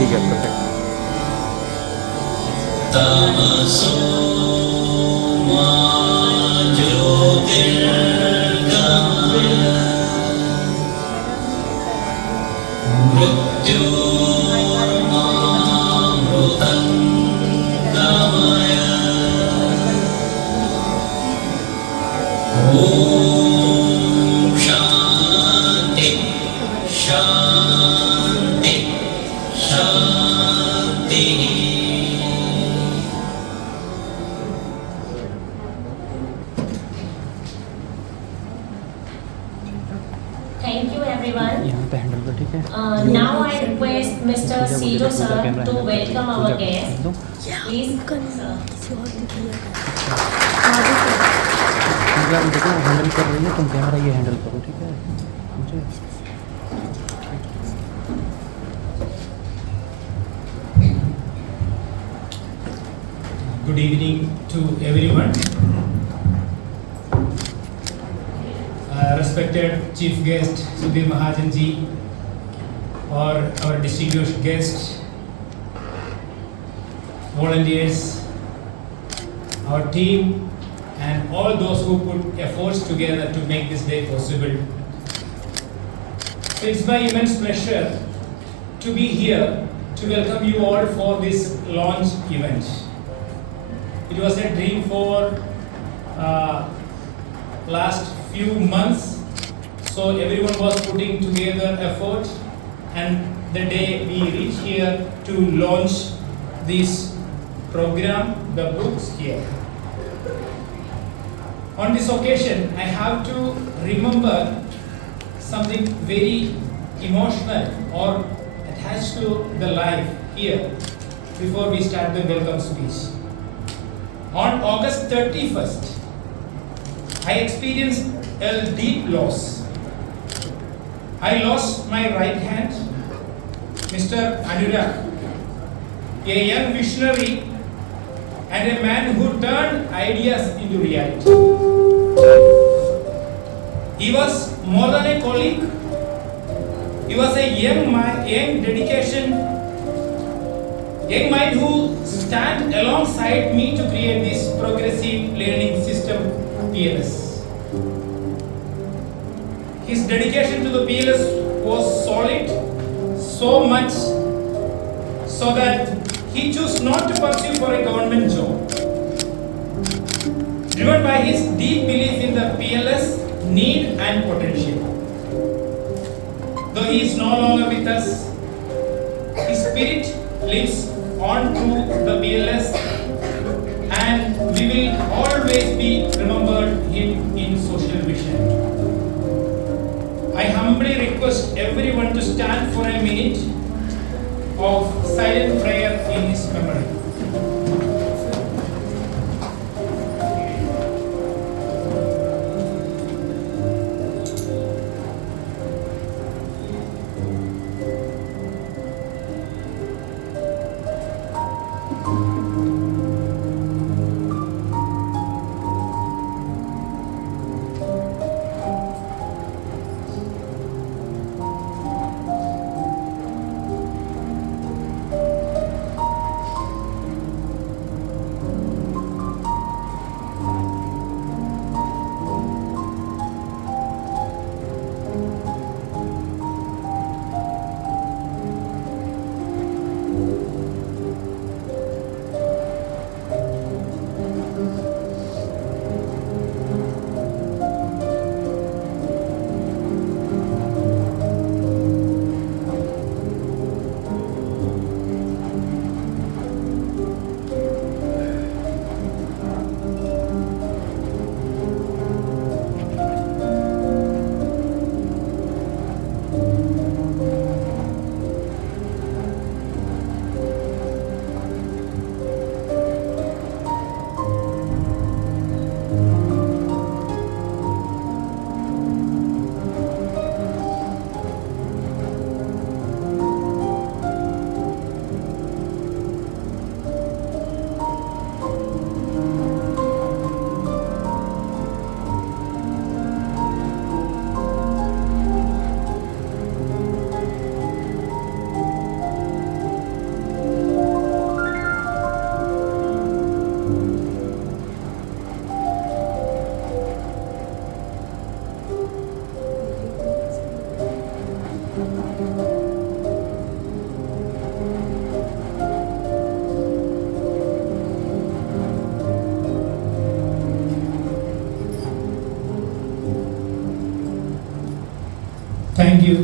ठीक है, perfect. Thank you everyone. यहाँ पे हैंडल कर, ठीक है. Now I request Mr. Sido sir to welcome our guest. Please, sir. आप देखो हैंडल कर रही है, तुम कैमरा ये हैंडल करो, ठीक है. मुझे Good evening to everyone. Respected Chief Guest Sudhir Mahajan ji, or our distinguished guests, volunteers, our team, and all those who put efforts together to make this day possible. It's my immense pleasure to be here to welcome you all for this launch event. It was a dream for last few months, so everyone was putting together effort, and the day we reach here to launch this program, the books here. On this occasion, I have to remember something very emotional or attached to the life here before we start the welcome speech. On August 31st, I experienced a deep loss. I lost my right hand, Mr. Anurag, a young visionary and a man who turned ideas into reality. He was more than a colleague. He was a young mind who stand alongside me to create this progressive learning system, PLS. His dedication to the PLS was solid, so much so that he chose not to pursue for a government job. Driven by his deep belief in the PLS need and potential. Though he is no longer with us, his spirit lives on through the PLS, and we will always be remembered him in social vision. I humbly request everyone to stand for a minute of silent prayer in his memory.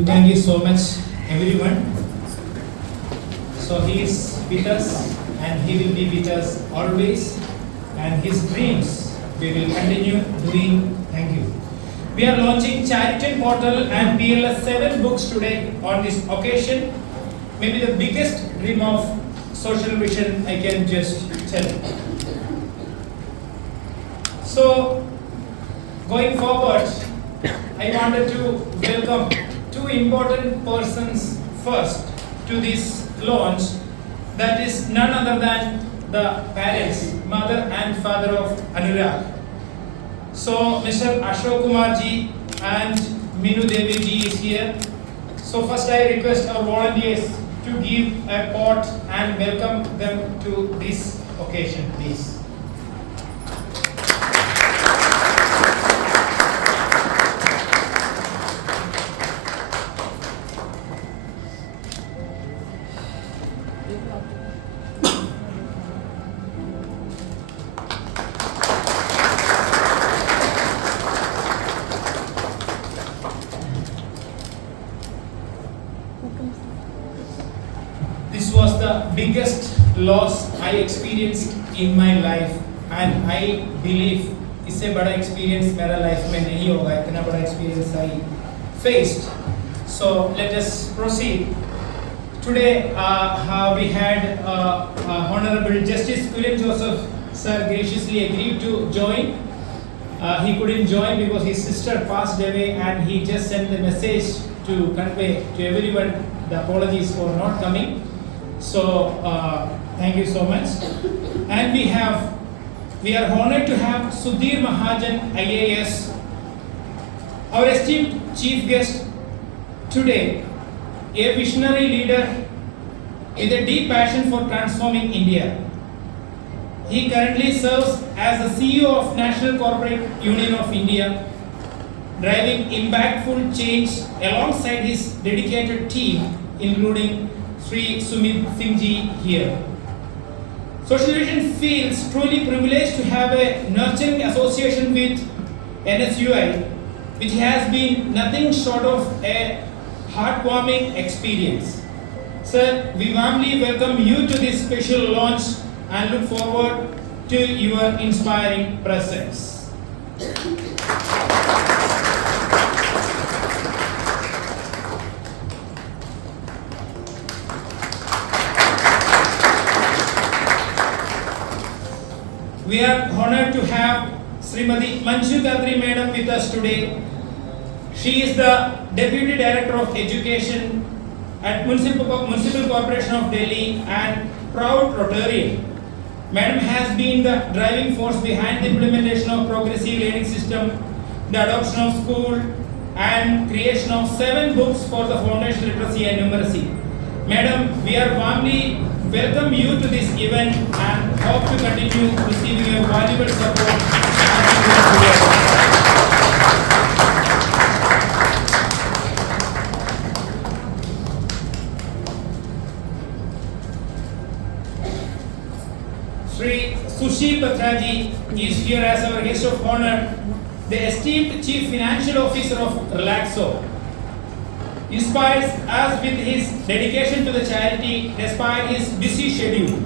Thank you so much, everyone. So he is with us, and he will be with us always, and his dreams we will continue doing. Thank you. We are launching Charity Portal and PLS 7 books today on this occasion. Maybe the biggest dream of social vision I can just tell. So, going forward, I wanted to welcome two important persons first to this launch. That is none other than the parents, mother and father of Anurag. So Mr. Ashok Kumar ji and Minu Devi ji is here. So first I request our volunteers to give a pot and welcome them to this occasion, please. This was the biggest loss I experienced in my life, and I believe इससे बड़ा experience मेरा life में नहीं होगा, इतना बड़ा experience I faced. So let us proceed. Today we had Honorable Justice William Joseph sir graciously agreed to join. He couldn't join because his sister passed away, and he just sent the message to convey to everyone the apologies for not coming. So thank you so much. And we are honored to have Sudhir Mahajan IAS, our esteemed chief guest today, a visionary leader with a deep passion for transforming India. He currently serves as the CEO of National Corporate Union of India, driving impactful change alongside his dedicated team, including Sri Sumit Singh ji here. Social Vision feels truly privileged to have a nurturing association with NSUI, which has been nothing short of a heartwarming experience. Sir, we warmly welcome you to this special launch and look forward to your inspiring presence. We are honored to have Srimati Manju Khatri Madam with us today. She is the Deputy Director of Education at Municipal Corporation of Delhi and proud Rotarian. Madam has been the driving force behind the implementation of progressive learning system, the adoption of school, and creation of 7 books for the foundation literacy and numeracy. Madam, we are warmly welcome you to this event and hope to continue receiving your valuable support as we go together. Sri Sushil Patraji is here as our guest of honor, the esteemed Chief Financial Officer of Relaxo. Inspires us with his dedication to the charity despite his busy schedule.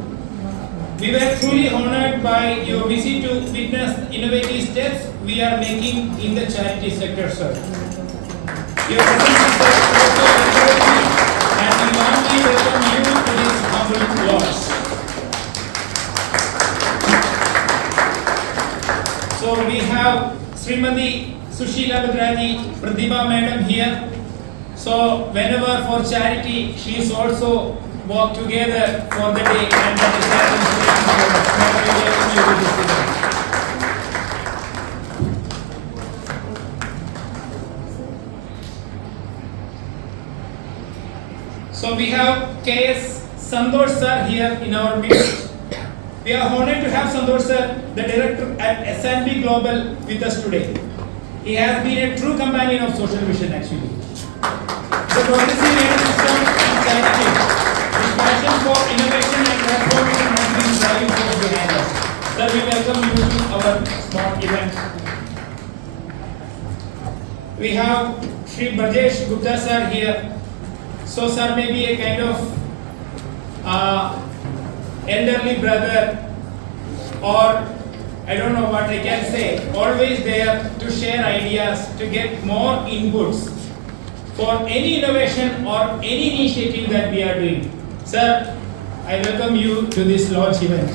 We were truly honored by your visit to witness the innovative steps we are making in the charity sector, sir. Your presence is also encouraging, and we warmly welcome you to this humble launch. So we have Srimati Sushila Badraji Pratibha Madam here. So whenever for charity, she is also work together for the day, and that is our inspiration for us. So we have KS Santosh sir here in our midst. We are honored to have Santosh sir, the director at S&P Global, with us today. He has been a true companion of Social Vision actually. The progressive rating system is challenging. His passion for innovation and transformation has been driving force behind us. Sir, we welcome you to our small event. We have Shri Brajesh Gupta sir here. So sir may be a kind of elderly brother, or I don't know what I can say, always there to share ideas, to get more inputs for any innovation or any initiative that we are doing. Sir, I welcome you to this launch event.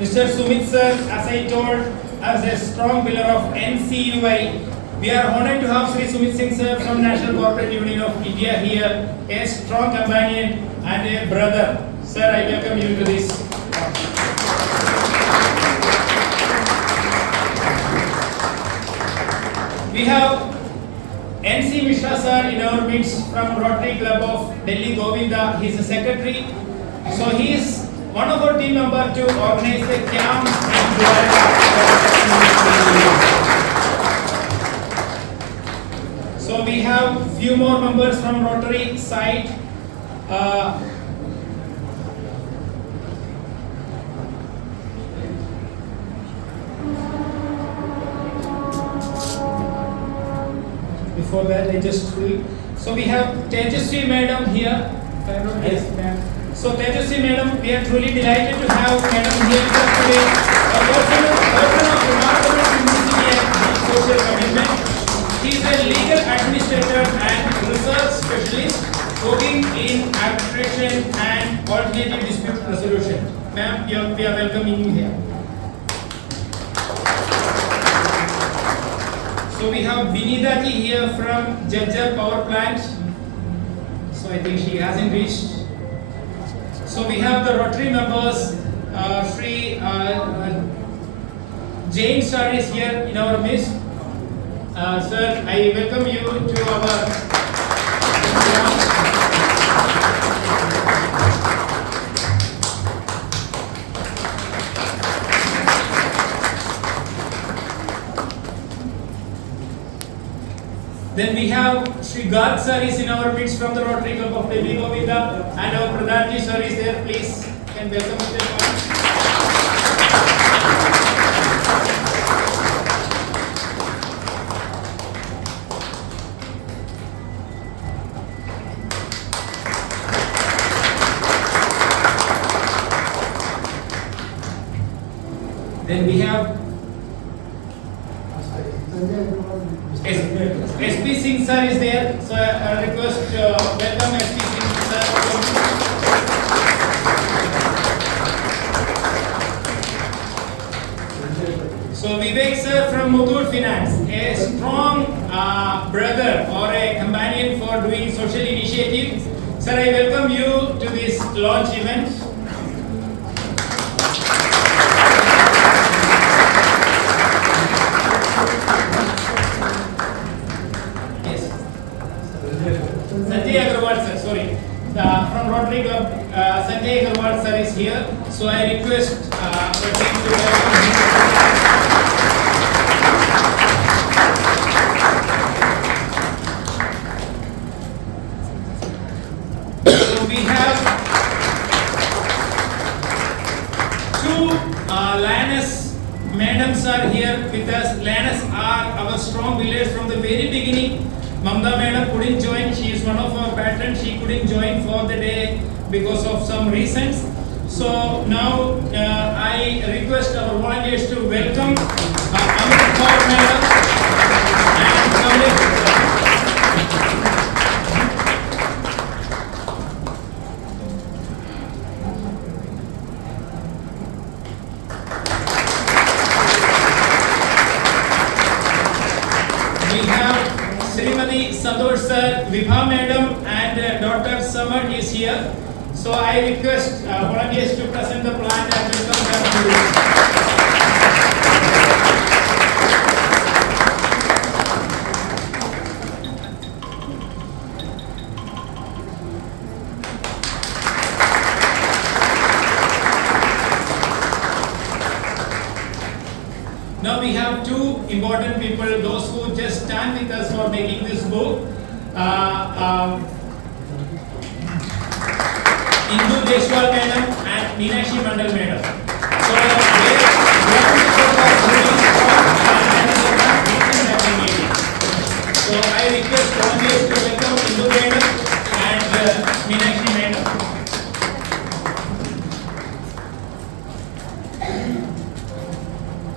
Mr. Sumit sir, as I told, as a strong pillar of NCUI, we are honored to have Sri Sumit Singh sir from National Corporate Union of India here, a strong companion and a brother. Sir, I welcome you to this. We have NC Mishra sir in our midst from Rotary Club of Delhi Govinda. He is a secretary. So he is one of our team members to organize the camp in Dwarka. So we have few more members from Rotary side. Before that, I just read. So we have Tejaswi madam here. Yes, ma'am. So Tejaswi madam, we are truly delighted to have madam here with us today. A person of remarkable simplicity and deep social commitment. She is a legal administrator and research specialist working in arbitration and alternative dispute resolution. Ma'am, we are welcoming you here. So we have Binidati here from Jajjar Power Plant. So I think she hasn't reached. So we have the Rotary members. Sri Jain sir is here in our midst. Sir, I welcome you to our. Then we have Sri Garg sir is in our midst from the Rotary Club of Delhi Govinda, and our Pradhanji sir is there. Please can welcome Mr. Then we have SP Singh sir is there, so I request welcome SP Singh sir. So Vivek sir from Muthoot Finance, a strong brother or a companion for doing social initiatives. Sir, I welcome you to this launch event. From Rotary Club, Sanjay Agarwal sir is here, so I request the team to welcome him. So we have two Lioness madams are here with us. Lioness are our strong pillars from the very beginning. Mamda madam couldn't join. She is one of our patrons. She couldn't join for the day because of some reasons. So now I request our volunteers to welcome Amit Kaur madam and Kamlesh. We have Srimati Santosh sir, Vibha madam and Dr. Samar is here. So I request volunteers to present the plant and welcome them to this. important people, those who just stand with us for making this book. Indu Deshwal Madam and Meenakshi Mandal Madam. So their support was really strong and happy meeting. So I request volunteers to welcome Indu Madam and Meenakshi Madam.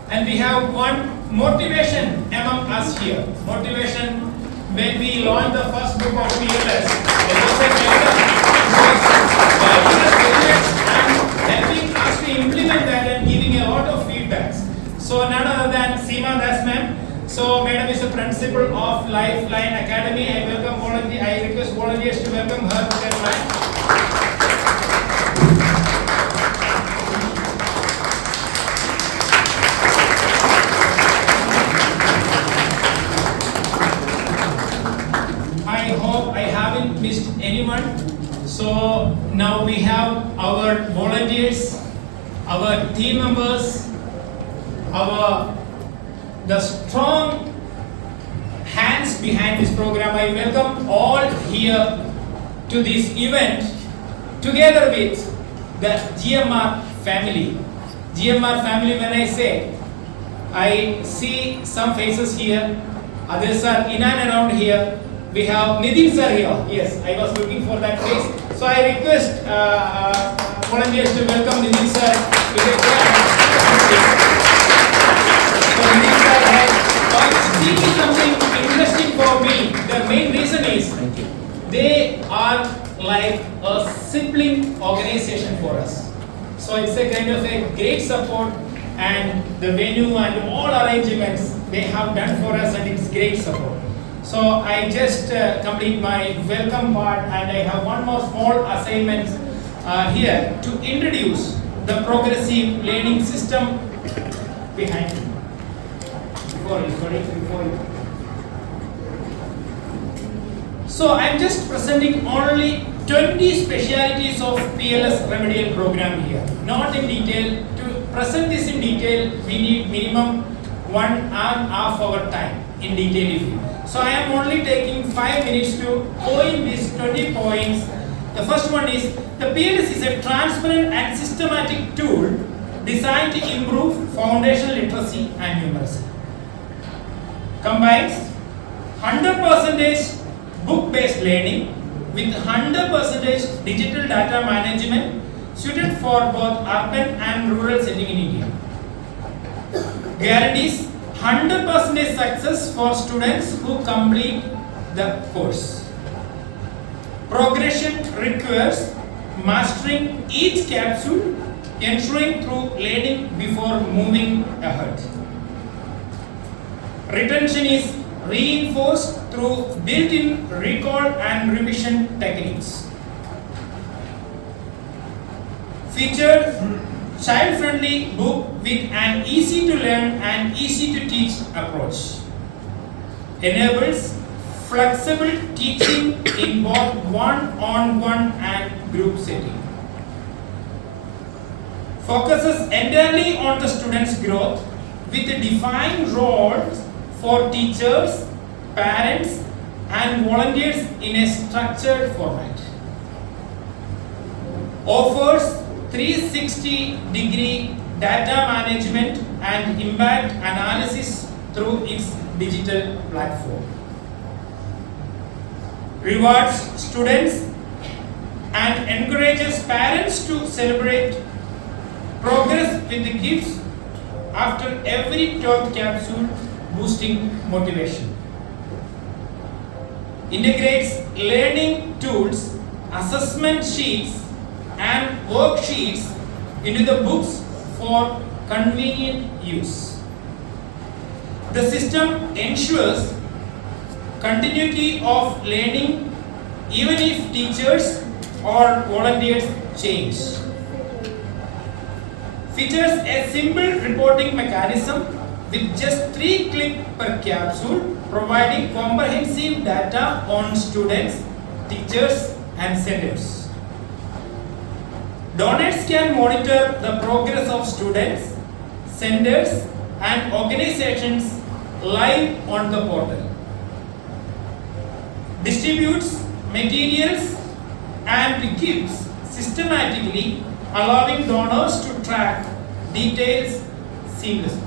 And we have one motivation among us here. Motivation when we launched the first book of PLS. There was a welcome and helping us to implement that and giving a lot of feedbacks. So none other than Seema Das ma'am. So Madam is the principal of Lifeline Academy. I request volunteers to welcome her to their line. I hope I haven't missed anyone. So now we have our volunteers, our team members, the strong hands behind this program. I welcome all here to this event together with the GMR family. GMR family, when I say, I see some faces here, others are in and around here. We have Nitin sir here. Yes, I was looking for that face. So I request volunteers to welcome Nitin sir. So Nitin sir has seen something interesting for me. The main reason is they are like a sibling organization for us. So it's a kind of a great support, and the venue and all arrangements they have done for us, and it's great support. So I just complete my welcome part, and I have one more small assignment here to introduce the progressive learning system behind me. Before you. So I'm just presenting only 20 specialities of PLS remedial program here. Not in detail. To present this in detail, we need minimum 1.5 hour time in detail. So I am only taking 5 minutes to point these 20 points. The first one is the PLS is a transparent and systematic tool designed to improve foundational literacy and numeracy. Combines 100% book-based learning with 100% digital data management suited for both urban and rural setting in India. Guarantees 100% success for students who complete the course. Progression requires mastering each capsule, ensuring through learning before moving ahead. Retention is reinforced through built-in recall and revision techniques. Featured child-friendly book with an easy-to-learn and easy-to-teach approach. Enables flexible teaching in both one-on-one and group setting. Focuses entirely on the student's growth with defined roles for teachers, parents, and volunteers in a structured format. Offers 360-degree data management and impact analysis through its digital platform. Rewards students and encourages parents to celebrate progress with the gifts after every 12th capsule, boosting motivation. Integrates learning tools, assessment sheets, and worksheets into the books for convenient use. The system ensures continuity of learning even if teachers or volunteers change. Features a simple reporting mechanism with just 3 clicks per capsule, providing comprehensive data on students, teachers, and centers. Donors can monitor the progress of students, centers, and organizations live on the portal, distributes materials and gifts systematically, allowing donors to track details seamlessly.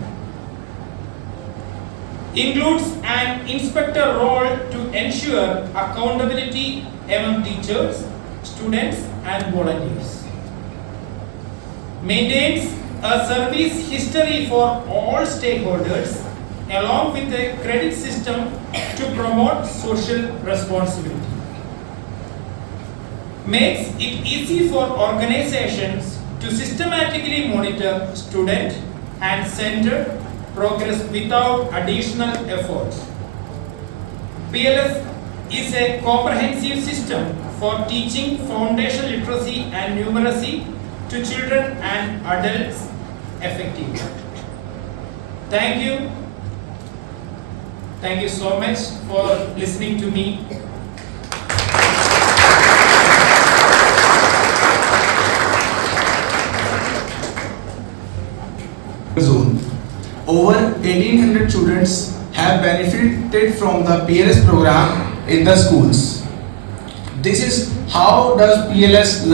Includes an inspector role to ensure accountability among teachers, students and volunteers. Maintains a service history for all stakeholders along with a credit system to promote social responsibility. Makes it easy for organizations to systematically monitor student and center progress without additional effort. PLS is a comprehensive system for teaching foundational literacy and numeracy to children and adults effectively. Thank you. Thank you so much for listening to me. Zone. Over 1800 students have benefited from the PLS program in the schools. This is how does PLS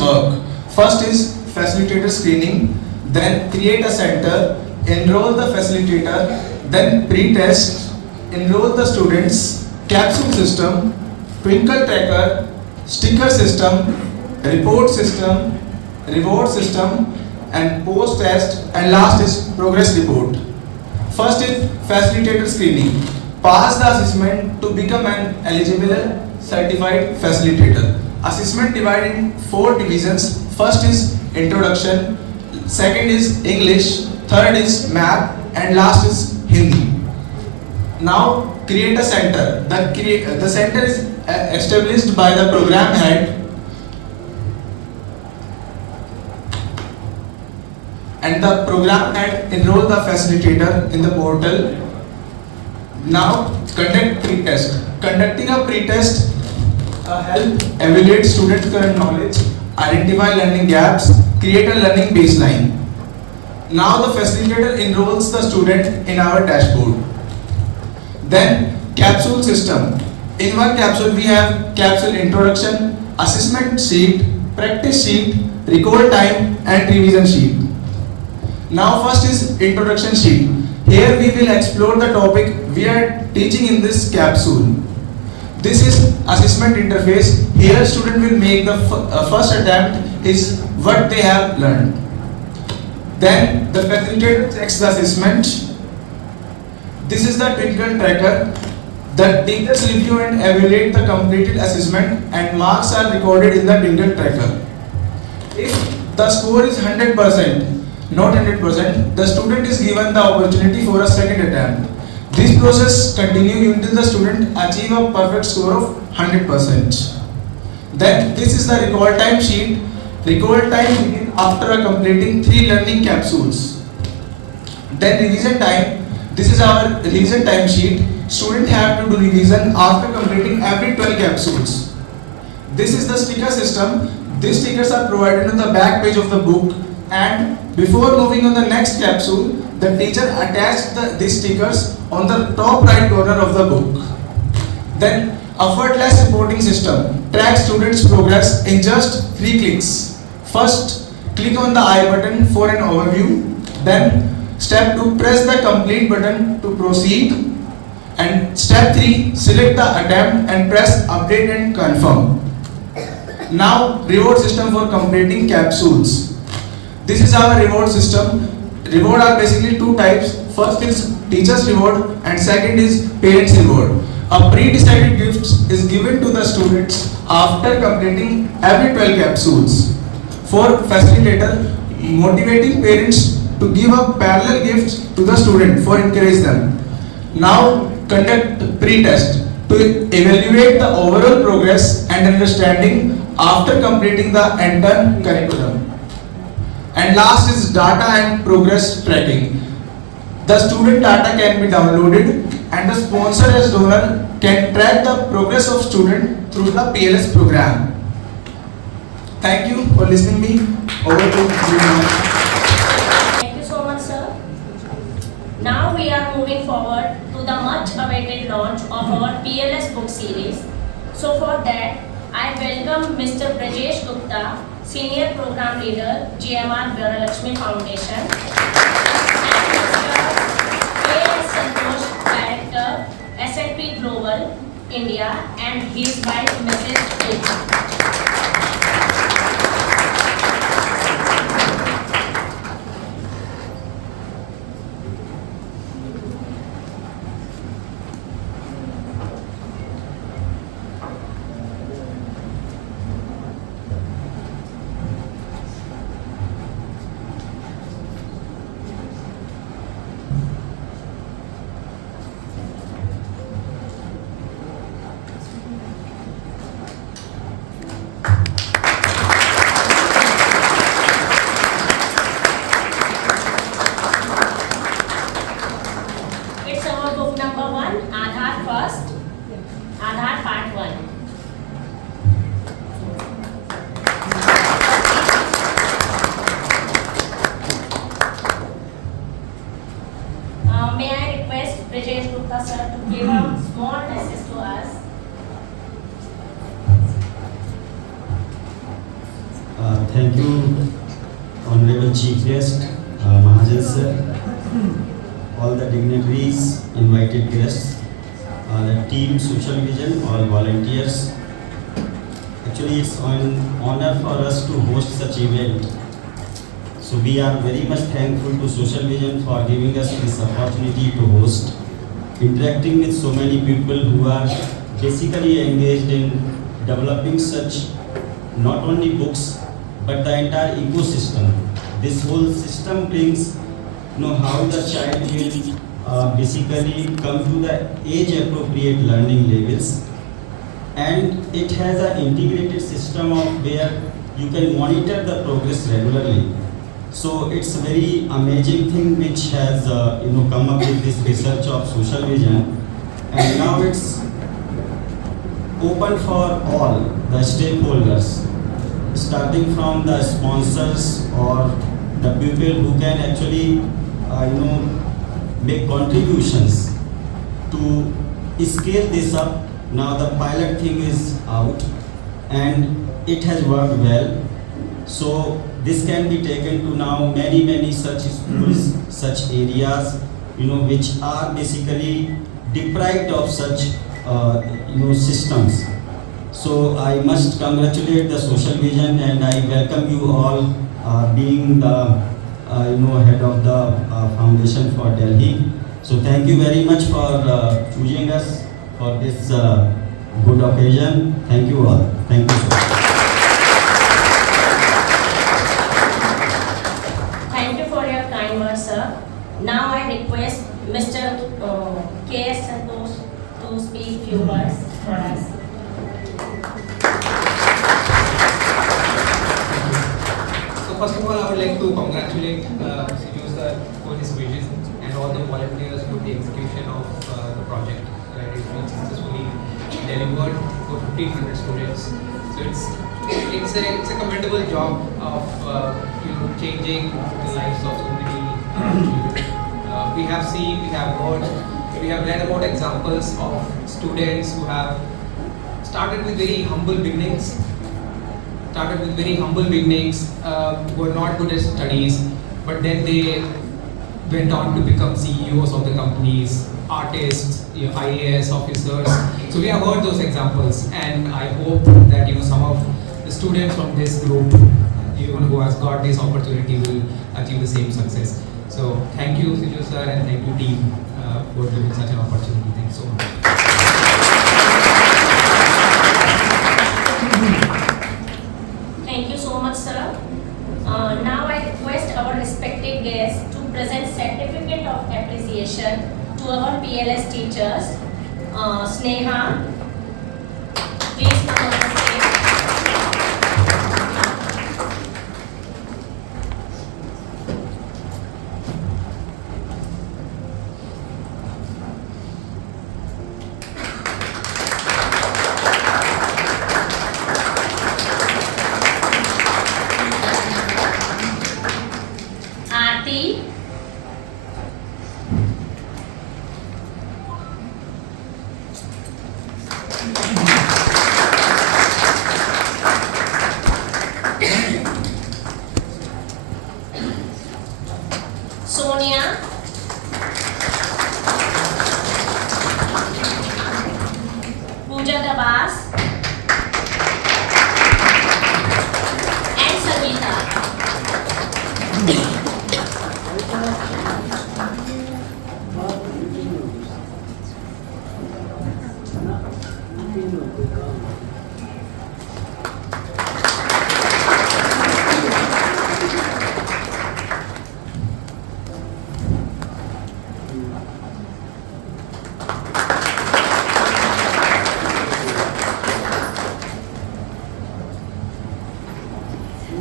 work. First is facilitator screening, then create a center, enroll the facilitator, then pre-test, enroll the students, capsule system, twinkle tracker, sticker system, report system, reward system, and post test, and last is progress report. First is facilitator screening. Pass the assessment to become an eligible certified facilitator. Assessment divided in 4 divisions. First is introduction, second is English, third is math, and last is Hindi. Now create a center. The center is established by the program head, and the program head enroll the facilitator in the portal. Now conduct pre-test. Conducting a pre-test help evaluate students' current knowledge, identify learning gaps, create a learning baseline. Now the facilitator enrolls the student in our dashboard. Then capsule system. In one capsule we have capsule introduction, assessment sheet, practice sheet, recall time and revision sheet. Now first is introduction sheet. Here we will explore the topic we are teaching in this capsule. This is assessment interface. Here student will make the first attempt is what they have learned. Then the facilitator checks the assessment. This is the twinkle tracker. The teachers review and evaluate the completed assessment and marks are recorded in the twinkle tracker. If the score is 100%, not 100%, the student is given the opportunity for a second attempt. This process continues until the student achieve a perfect score of 100%. Then this is the recall time sheet. Recall time begins after completing 3 learning capsules. Then revision time. This is our revision time sheet. Students have to do revision after completing every 12 capsules. This is the sticker system. These stickers are provided on the back page of the book, and before moving on the next capsule, the teacher attached these stickers on the top right corner of the book. Then effortless reporting system tracks students' progress in just 3 clicks. First, click on the I button for an overview. Then step 2, press the complete button to proceed. And step 3, select the attempt and press update and confirm. Now reward system for completing capsules. This is our reward system. Reward are basically 2 types. First is teacher's reward and second is parents reward. A pre-decided gift is given to the students after completing every 12 capsules. For facilitator, motivating parents to give a parallel gift to the student for encourage them. Now conduct pre-test to evaluate the overall progress and understanding after completing the entire curriculum. And last is data and progress tracking. The student data can be downloaded and the sponsor as donor can track the progress of student through the PLS program. Thank you for listening me. Over to you. Thank you so much, sir. Now we are moving forward. forward to the much awaited launch of our PLS Book Series. So for that, I welcome Mr. Brajesh Gupta, Senior Program Leader, GMR Vyaralakshmi Foundation, and Mr. K.S. Santosh, Director, S&P Global, India, and his wife, Mrs. Preeti. It's our book number 1, Aadhaar First, Aadhaar Part 1. May I request Brajesh Gupta sir to give a small message to us? Thank you, Honorable Chief Guest, Mahajan sir, all the dignitaries, invited guests, the team Social Vision, all volunteers. Actually, it's an honor for us to host such event. So we are very much thankful to Social Vision for giving us this opportunity to host, interacting with so many people who are basically engaged in developing such not only books but the entire ecosystem. This whole system brings how the child will basically come to the age appropriate learning levels, and it has an integrated system of where you can monitor the progress regularly. So it's a very amazing thing which has come up with this research of Social Vision, and now it's open for all the stakeholders, starting from the sponsors or the people who can actually make contributions to scale this up. Now the pilot thing is out and it has worked well. So this can be taken to now many such schools, such areas, which are basically deprived of such systems. So I must congratulate the Social Vision, and I welcome you all being the head of the foundation for Delhi. So thank you very much for choosing us for this good occasion. Thank you all. Thank you so much. Thank you for your kind words, sir. Now I request Mr. K.S. Santosh to speak few words for us. So first of all, I would like to congratulate Siju sir for his vision and all the volunteers for the execution of the project. It's been successfully delivered for 1,500 students. So it's a commendable job of changing the lives of so many children. We have seen, we have heard, we have read about examples of students who have started with very humble beginnings. Were not good at studies, but then they went on to become CEOs of the companies, artists, IAS officers. So we have heard those examples, and I hope that some of the students from this group, who has got this opportunity, will achieve the same success. So thank you, Siju sir, and thank you team for giving such an opportunity. Thanks so much. Thank you so much, sir. Now I request our respected guests to present certificate of appreciation to our PLS teachers. Sneha, please come on the stage.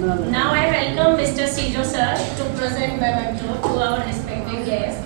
Now I welcome Mr. Sijo sir to present memento to our respected guests.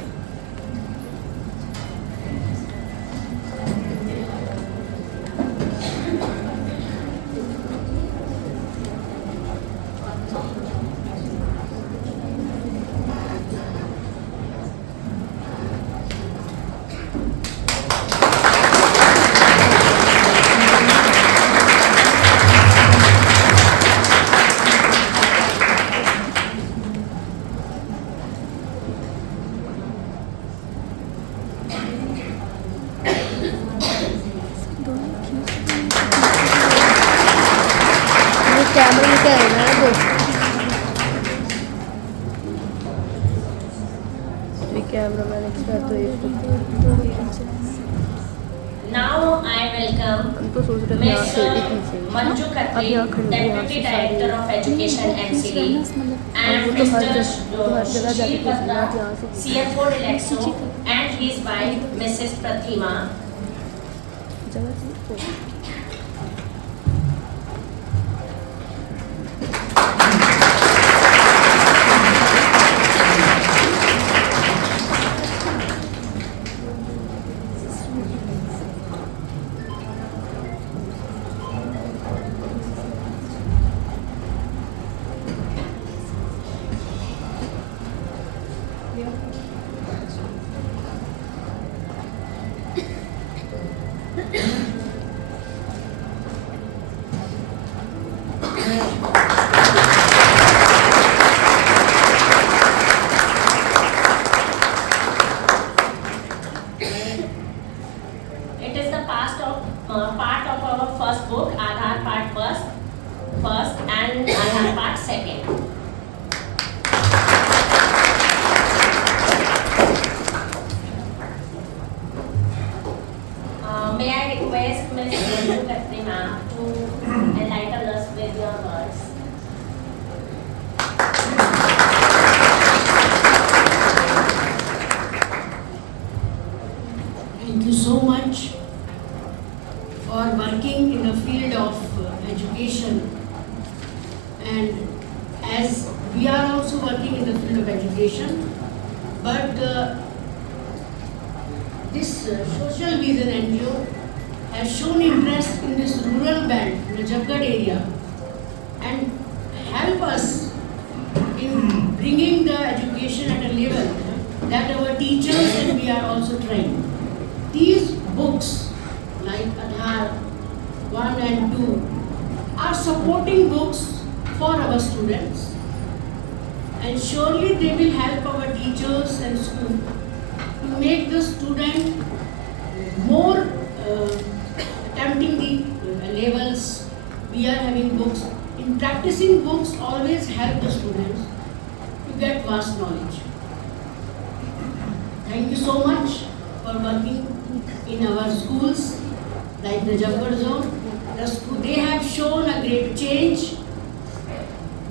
Camera में क्या है ना ये camera man extra तो ये Now I welcome हम तो सोच रहे थे यहाँ से Mr. खींचे Manju अब Khatri, यहाँ खड़े हैं, यहाँ Deputy से Director of Education MCD, and वो तो हर Mr. जगह जाके Sushil खींचना Batra, यहाँ से CFO Relaxo, and his wife Mrs. Pratima. जगह से It is the part of our first book, Aadhaar part first and Aadhaar part second. May I request Ms. Manju Khatri ma'am to enlighten us with your words. Thank you so much for working in the field of education, and as we are also working in the field of education, but this social vision NGO has shown interest in this rural belt, Najafgarh area, and help us in bringing the education at a level that our teachers and we are also trained. These books like Aadhaar 1 and 2 are supporting books for our students, and surely they will help our teachers and school to make the student more attempting the levels. We are having books. In practicing books always help the students to get vast knowledge. Thank you so much for working in our schools like the Najafgarh zone. They have shown a great change.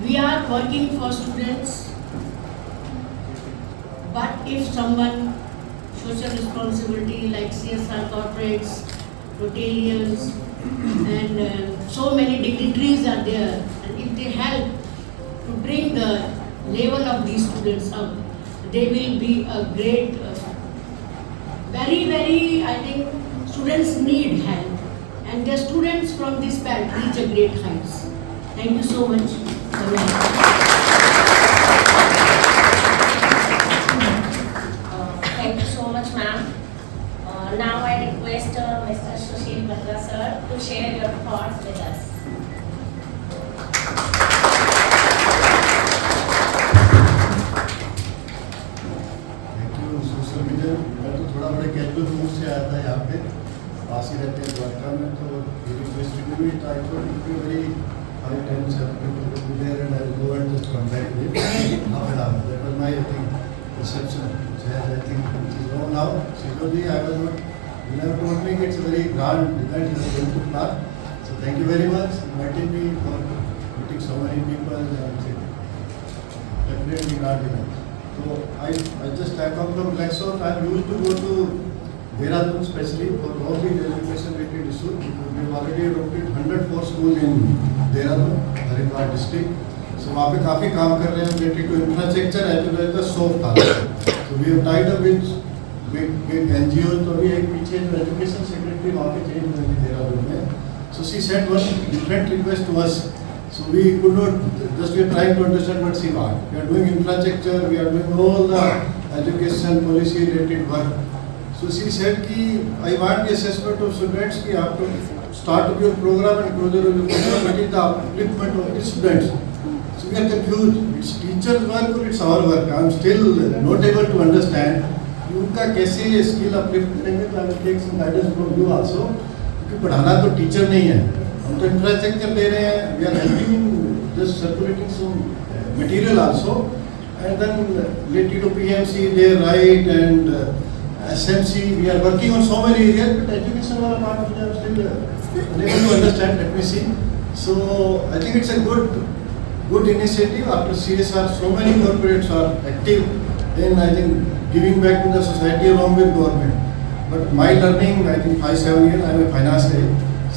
We are working for students, but if someone social responsibility like CSR corporates, Rotarians, and so many dignitaries are there, and if they help to bring the level of these students up, they will be a great very, I think students need help, and the students from this belt reach a great heights. Thank you so much for your help. Thank you so much, ma'am. Now I request Mr. Sushil Batra sir to share your thoughts with us. Social media मैं तो थोड़ा बड़े casual mood से आया था यहाँ पे पास ही रहते हैं द्वारका में तो very try to very five times there and I go and just come back with half an hour that was my I think reception I think it is no now सिकोजी I was not you never told me it's a very grand event you are going to plan, so thank you very much inviting me for meeting so many people and definitely grand event. So I just come from Glaxo. I used to go to Dehradun especially for all the education related issues. We have already adopted 104 schools in Dehradun, Haridwar district. So वहाँ पे काफ़ी काम कर रहे हैं related to infrastructure as well as the soft target. So we have tied up with big NGOs. तो अभी एक पीछे जो education secretary वहाँ पे change हुए थे देहरादून में. So she sent one different request to us. So we could not, just we are trying to understand what she wants. We are doing infrastructure, we are doing all the education policy related work. So she said कि I want the assessment of students कि आप start up your program and closure of your program, what is the upliftment of the students. So we are confused. It's teachers' work or it's our work. I am still not able to understand. उनका कैसे ये skill uplift करेंगे तो I will take some guidance from you also. क्योंकि पढ़ाना तो teacher नहीं है, हम तो इंफ्रास्ट्रक्चर दे रहे हैं. We are helping in just circulating some material also, and then related to PMC, they write, and SMC. We are working on so many areas, but education वाला part of them still unable to understand. Let me see. So I think it's a good initiative. After CSR, so many corporates are active in, I think, giving back to the society along with government. But my learning, I think 5-7 years, I am a finance guy.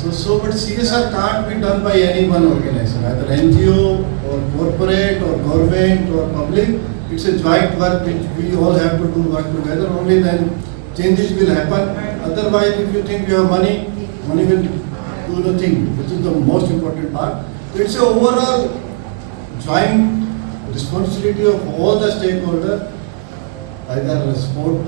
But CSR can't be done by any one organization, either NGO or corporate or government or public. It's a joint work which we all have to do work together. Only then changes will happen. Otherwise, if you think you have money will do nothing, which is the most important part. So it's an overall joint responsibility of all the stakeholders, either support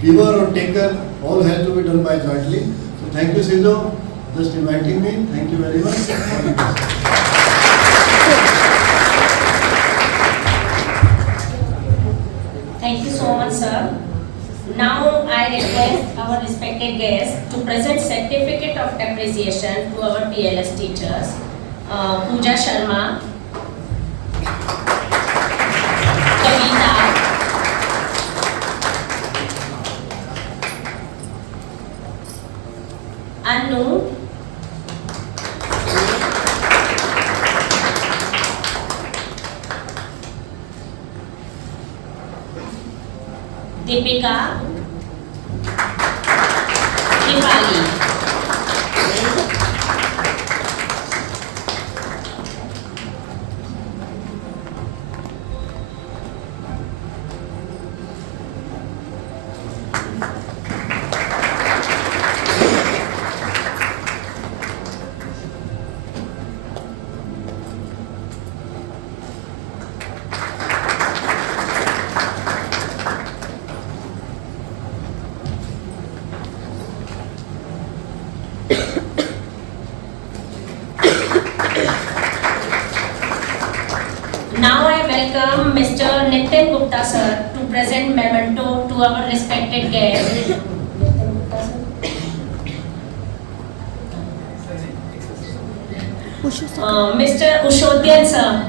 giver or taker, all has to be done by jointly. So thank you, Sijo, just inviting me. Thank you very much. Thank you so much, sir. Now I request our respected guests to present certificate of appreciation to our PLS teachers. Pooja Sharma, Kavita, Anu, Deepika, Dipali. Now I welcome Mr. Nitin Gupta sir to present memento to our respected guest. Mr. Ushodyan sir.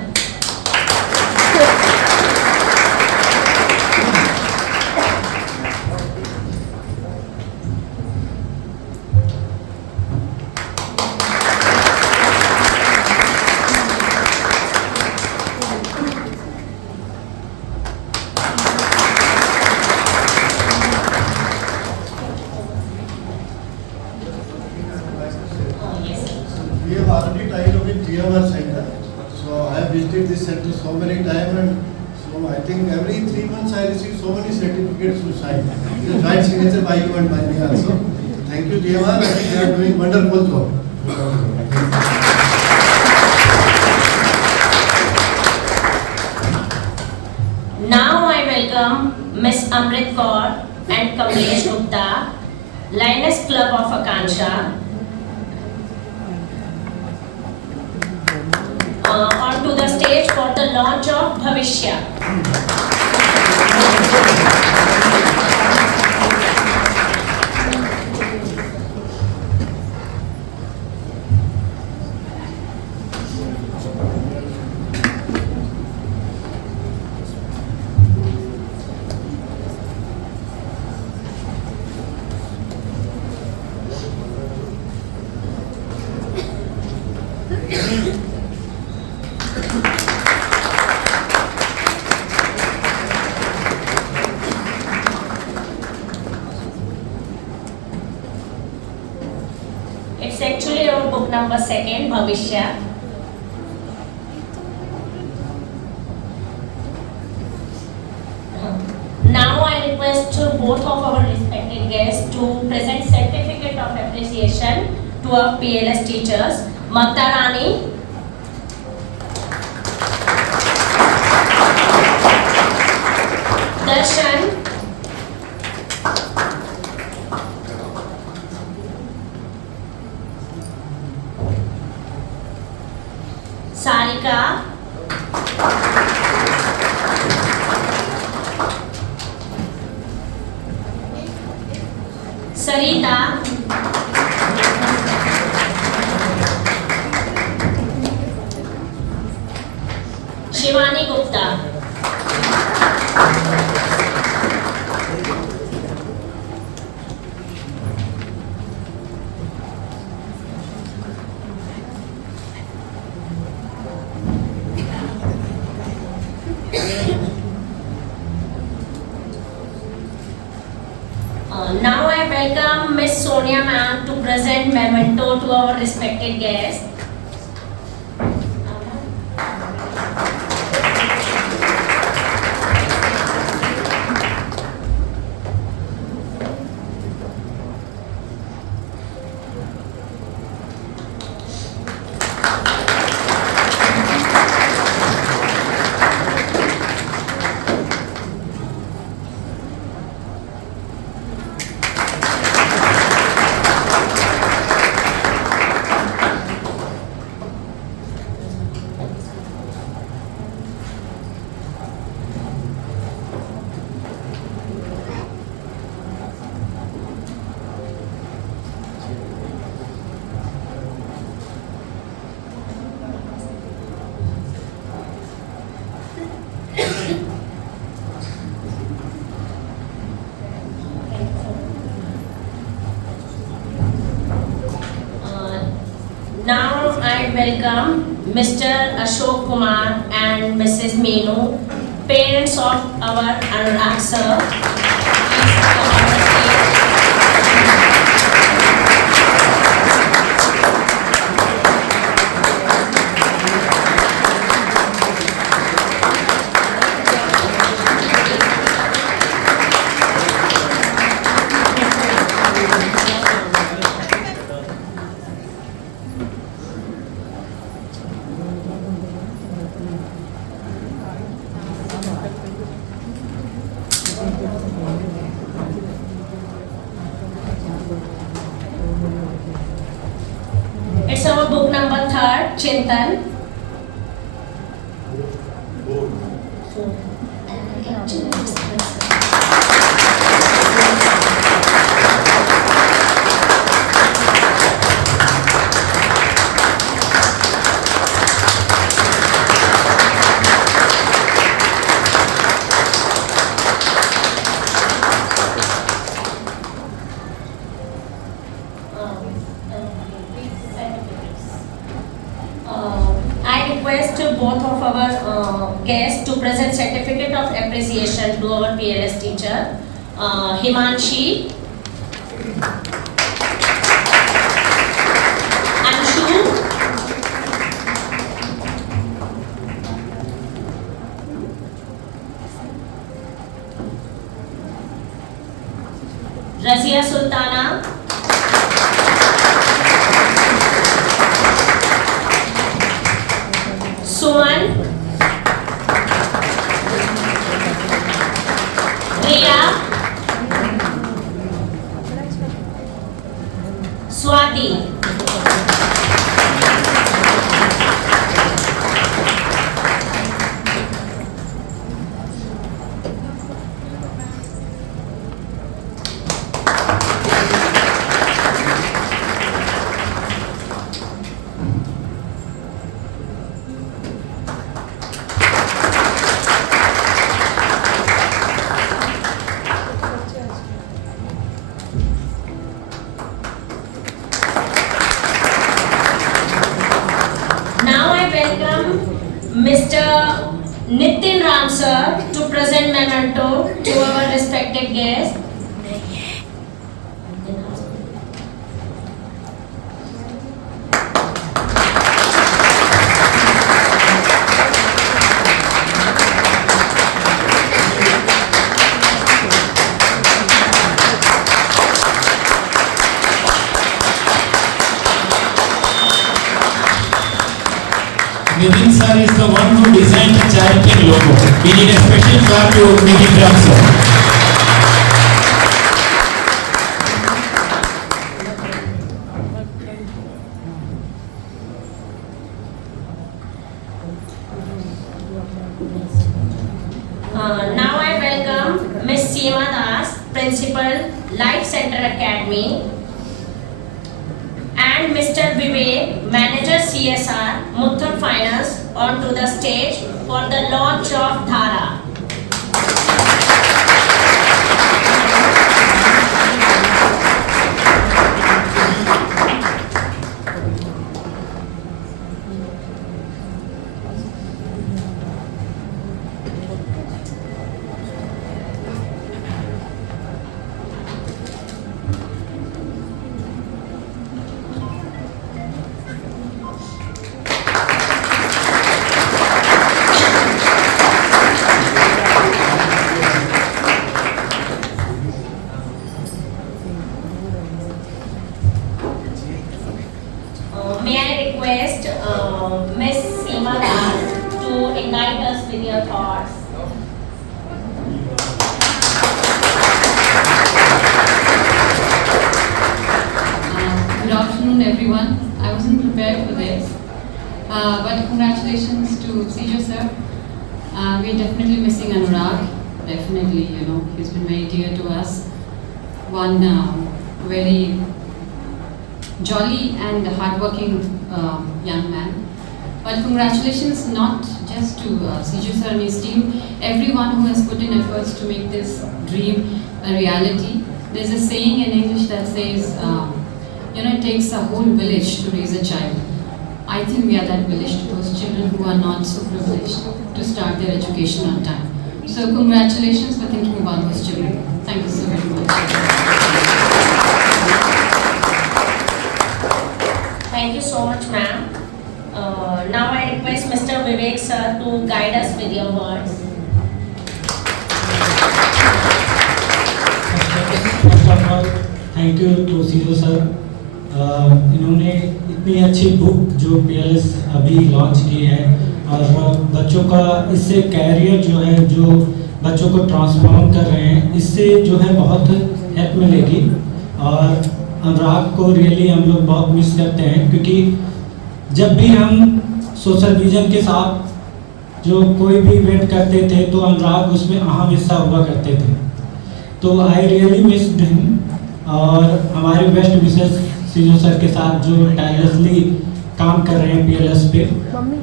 We have already tied up with GMR center. So I have visited this center so many times, and so I think every 3 months I receive so many certificates to sign. It is joint signature by you and by me also. Thank you, GMR. I think they are doing wonderful job. Now I welcome Miss Amrit Kaur and Kamlesh Gupta, Lioness Club of Akansha, onto the stage for the launch of Bhavishya. It's actually our book number 2, Bhavishya. request both of our respected guests to present certificate of appreciation to our PLS teachers, Magda Rani, Darshan, Sarika, Sarita, Shivani Gupta. Now I welcome Miss Sonia ma'am to present memento to our respected guests. Now I welcome Mr. Ashok Kumar and Mrs. Meenu, parents of our Anurag sir. Please come on the stage. It's our book number 3rd, Chintan. I request both of our guests to present certificate of appreciation to our PLS teacher, Himanshi, Anshu, Razia Sultana, Suman, Riya, Swati. Mr. Nitin Ram sir to present memento to our respected guests. Nitin sir is the one who designed the champion logo. We need a special clap to Nitin Ram sir. Now I welcome Ms. Seema Das, Principal, Life Center Academy, and Mr. Vivek, Manager CSR, Muthoot Finance, onto the stage for the launch of Dhara. May I request Ms. Seema Das to ignite us with your thoughts? Good afternoon, everyone. I wasn't prepared for this, but congratulations to CJ sir. We're definitely missing Anurag. Definitely, he's been very dear to us. One very jolly and hardworking young man. But congratulations not just to CJ sir and his team, everyone who has put in efforts to make this dream a reality. There's a saying in English that says, it takes a whole village to raise a child. I think we are that village to those children who are not so privileged to start their education on time. So congratulations for thinking about those children. Thank you so very much. Thank you so much, ma'am. Now I request Mr. Vivek sir to guide us with your words. First of all, thank you to Sijo sir. इन्होंने इतनी अच्छी book जो PLS अभी launch की है और बच्चों का इससे कैरियर जो है जो बच्चों को ट्रांसफॉर्म कर रहे हैं, इससे जो है बहुत हेल्प मिलेगी. और अनुराग को रियली हम लोग बहुत मिस करते हैं, क्योंकि जब भी हम सोशल विजन के साथ जो कोई भी इवेंट करते थे तो अनुराग उसमें अहम हिस्सा हुआ करते थे. तो आई रियली मिस्ड हिम. और हमारे बेस्ट विशेष सीजो सर के साथ जो टायरलेसली काम कर रहे हैं PLS पे,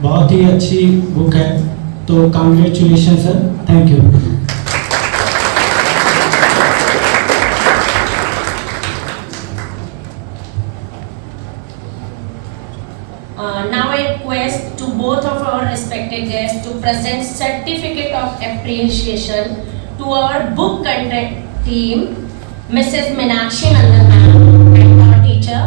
बहुत ही अच्छी बुक है. तो congratulation sir, thank you. Now I request to both of our respected guests to present certificate of appreciation to our book content team, Mrs. Meenakshi Nandan ma'am, and our teacher.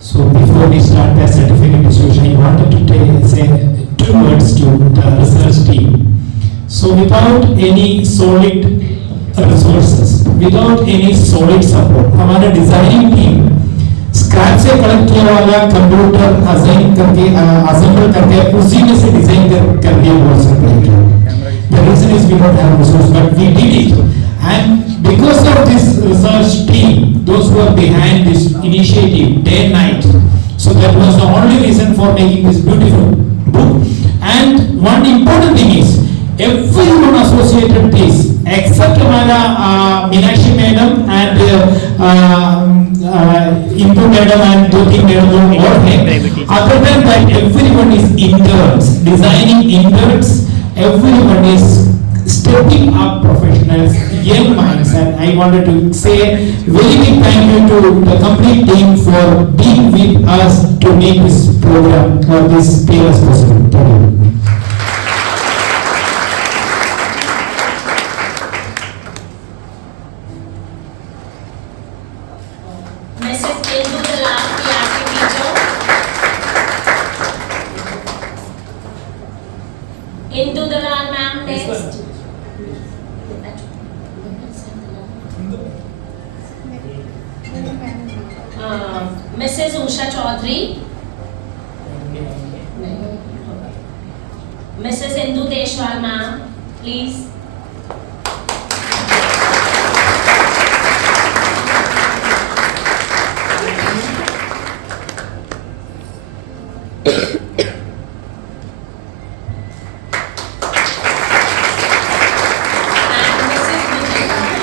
So before we start the certificate distribution, I wanted to say two words to the research team. So without any solid resources, without any solid support, हमारा designing team scratch से collect किया वाला computer assign करके assemble करके उसी में से design करके बोल सकते हैं. The reason is we don't have resources, but we did it, and because of this research team, those who are behind this initiative day and night, so that was the only reason for making this beautiful book. And one important thing is everyone associated this except हमारा Meenakshi madam and Indu madam and Jyoti madam और हैं. Other than that, everyone is interns, designing interns. Everyone is stepping up professionals, young minds, and I wanted to say very big thank you to the complete team for being with us to make this program or this PLS possible. Thank you. Mrs. Indu Dalal, PRC teacher. Indu Dalal ma'am next. Mrs. Usha Chaudhary. Mrs. Indu Deshwal, ma'am, please. And Mrs. Vijay, ma'am.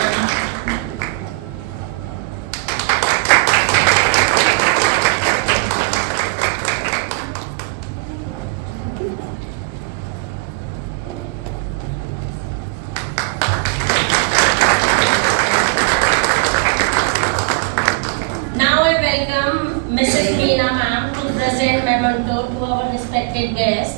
Now I welcome Mrs. Meena ma'am to present memento to our respected guests.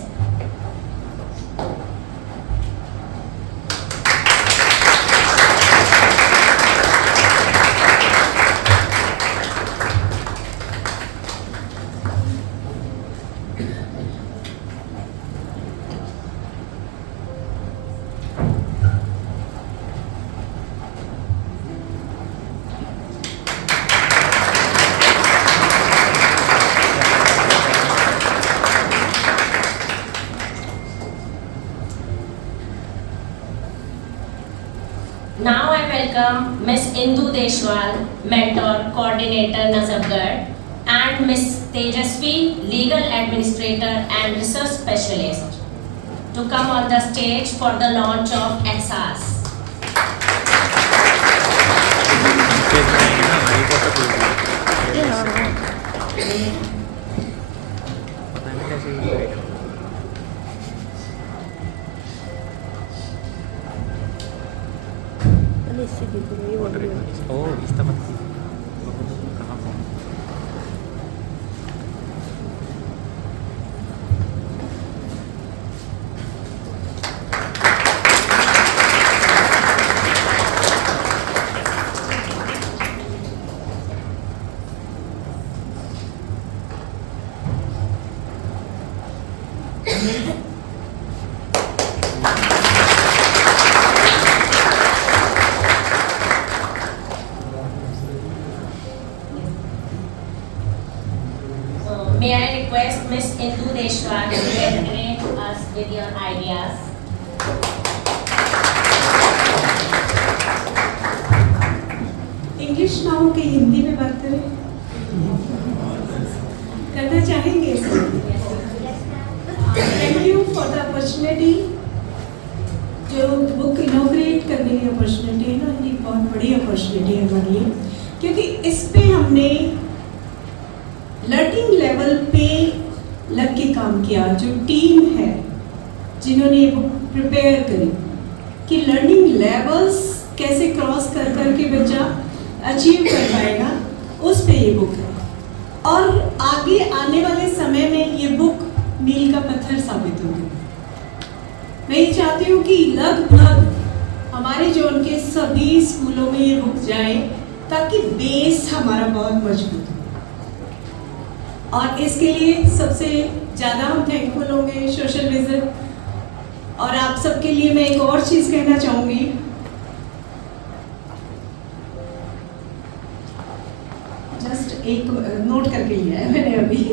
Now I welcome Miss Indu Deshwal, Mentor, Coordinator, Nazafgarh, and Miss Tejasvi, Legal Administrator and Research Specialist, to come on the stage for the launch of XRs. अरे इससे देखो ये बोल रही है। ओह इस तरह कहाँ पर May I request Miss Indu Deshwal to entertain us with your ideas? English ना हो के हिंदी में बात करें, करना चाहेंगे? Thank you for the opportunity. जो बुक इनॉग्रेट करने की अपॉर्चुनिटी है ना, ये बहुत बड़ी अपॉर्चुनिटी है हमारे लिए, क्योंकि इस पे हमने लर्निंग लेवल पे लग के काम किया। जो टीम है जिन्होंने ये बुक प्रिपेयर करी कि लर्निंग लेवल्स कैसे क्रॉस कर कर के बच्चा अचीव कर पाएगा, उस पे ये बुक है। और आगे आने वाले समय में ये बुक मील का पत्थर साबित होगी। मैं ये चाहती हूँ कि लगभग हमारे जोन के सभी स्कूलों में ये बुक जाए, ताकि बेस हमारा बहुत मजबूत हो। और इसके लिए सबसे ज़्यादा हम थैंकफुल होंगे सोशल विजन। और आप सबके लिए मैं एक और चीज़ कहना चाहूँगी। जस्ट एक नोट करके लिया है मैंने अभी।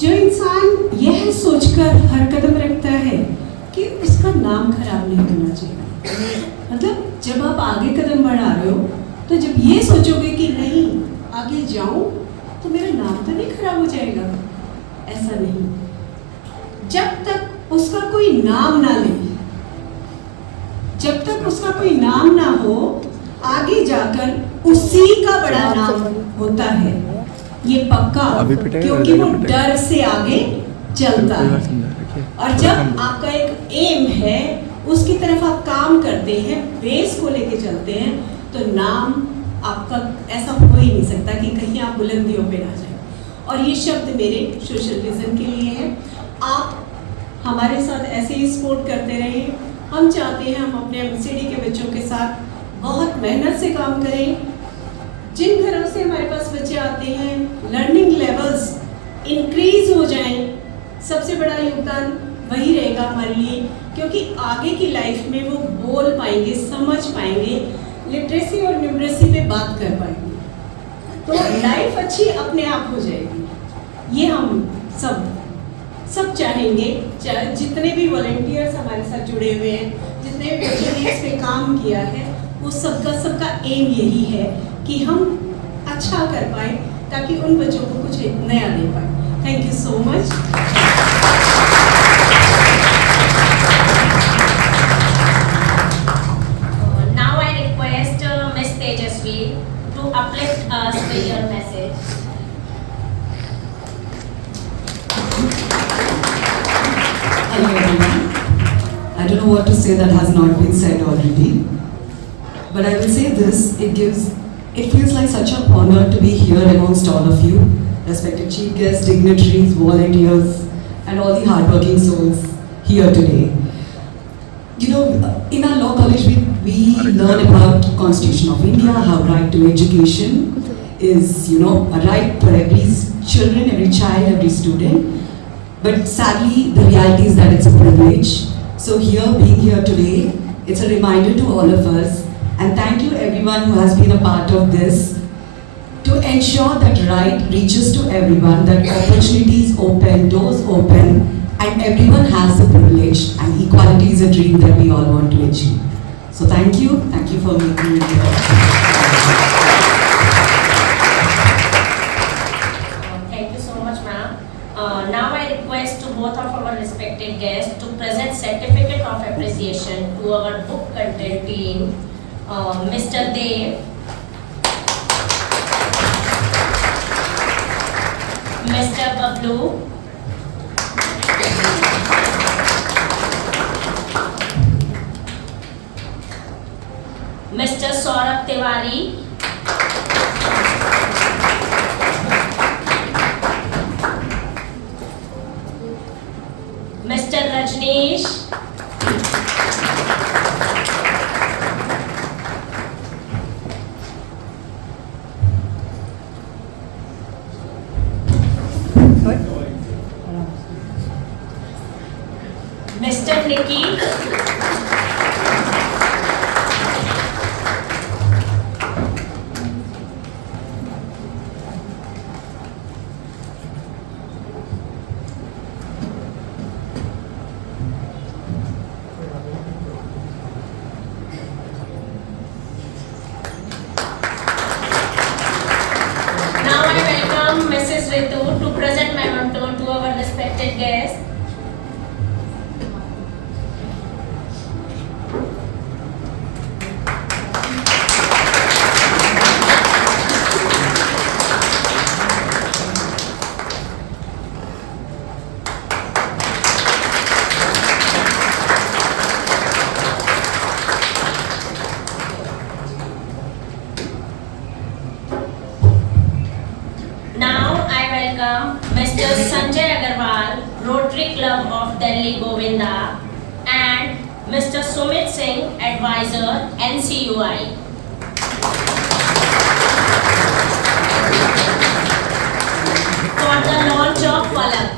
जो इंसान यह सोचकर हर कदम रखता है कि उसका नाम खराब नहीं होना चाहिए, मतलब जब आप आगे कदम बढ़ा रहे हो तो जब ये सोचोगे कि नहीं आगे जाऊं तो मेरा नाम तो नहीं खराब हो जाएगा, ऐसा नहीं। जब तक उसका कोई नाम ना ले, जब तक उसका कोई नाम ना हो, आगे जाकर उसी का बड़ा नाम होता है, ये पक्का, क्योंकि वो डर से आगे चलता है। और जब आपका एक एम है, उसकी तरफ आप काम करते हैं, बेस को लेके चलते हैं, तो नाम आपका ऐसा हो ही नहीं सकता कि कहीं आप बुलंदियों पे ना जाए। और ये शब्द मेरे सोशल विजन के लिए है। आप हमारे साथ ऐसे ही सपोर्ट करते रहें। हम चाहते हैं हम अपने एमसीडी के बच्चों के साथ बहुत मेहनत से काम करें। जिन घरों से हमारे पास बच्चे आते हैं, लर्निंग लेवल्स इंक्रीज हो जाएं, सबसे बड़ा योगदान वही रहेगा हमारे लिए, क्योंकि आगे की लाइफ में वो बोल पाएंगे, समझ पाएंगे, लिटरेसी और न्यूमरेसी पे बात कर पाएंगे, तो लाइफ अच्छी अपने आप हो जाएगी। ये हम सब चाहेंगे, जितने भी वॉलंटियर्स हमारे साथ जुड़े हुए हैं, जितने भी बच्चों ने इस पे काम किया है, वो सबका एम यही है कि हम अच्छा कर पाए ताकि उन बच्चों को कुछ नया दे पाए। Thank you so much. Now I request Ms. Tejasvi to uplift us with your message. Hello everyone. I don't know what to say that has not been said already, but I will say this, it feels like such an honor to be here amongst all of you, respected chief guests, dignitaries, volunteers, and all the hardworking souls here today. You know, in our law college, we learn about Constitution of India, how right to education is, you know, a right for every children, every child, every student. But sadly, the reality is that it's a privilege. So being here today, it's a reminder to all of us. And thank you everyone who has been a part of this to ensure that right reaches to everyone, that opportunities open, doors open, and everyone has the privilege, and equality is a dream that we all want to achieve. So thank you for making me here. Thank you so much, ma'am. Now I request to both of our respected guests to present certificate of appreciation to our book content team, Mr. Dev, Mr. Bablu, Mr. Saurabh Tiwari, Mr. Rajneesh, Mr. Nikki, Mrs. Ritu to present memento to our respected guests. Mr. Sanjay Agarwal, Rotary Club of Delhi Govinda, and Mr. Sumit Singh, Advisor, NCUI. For the launch of Palak.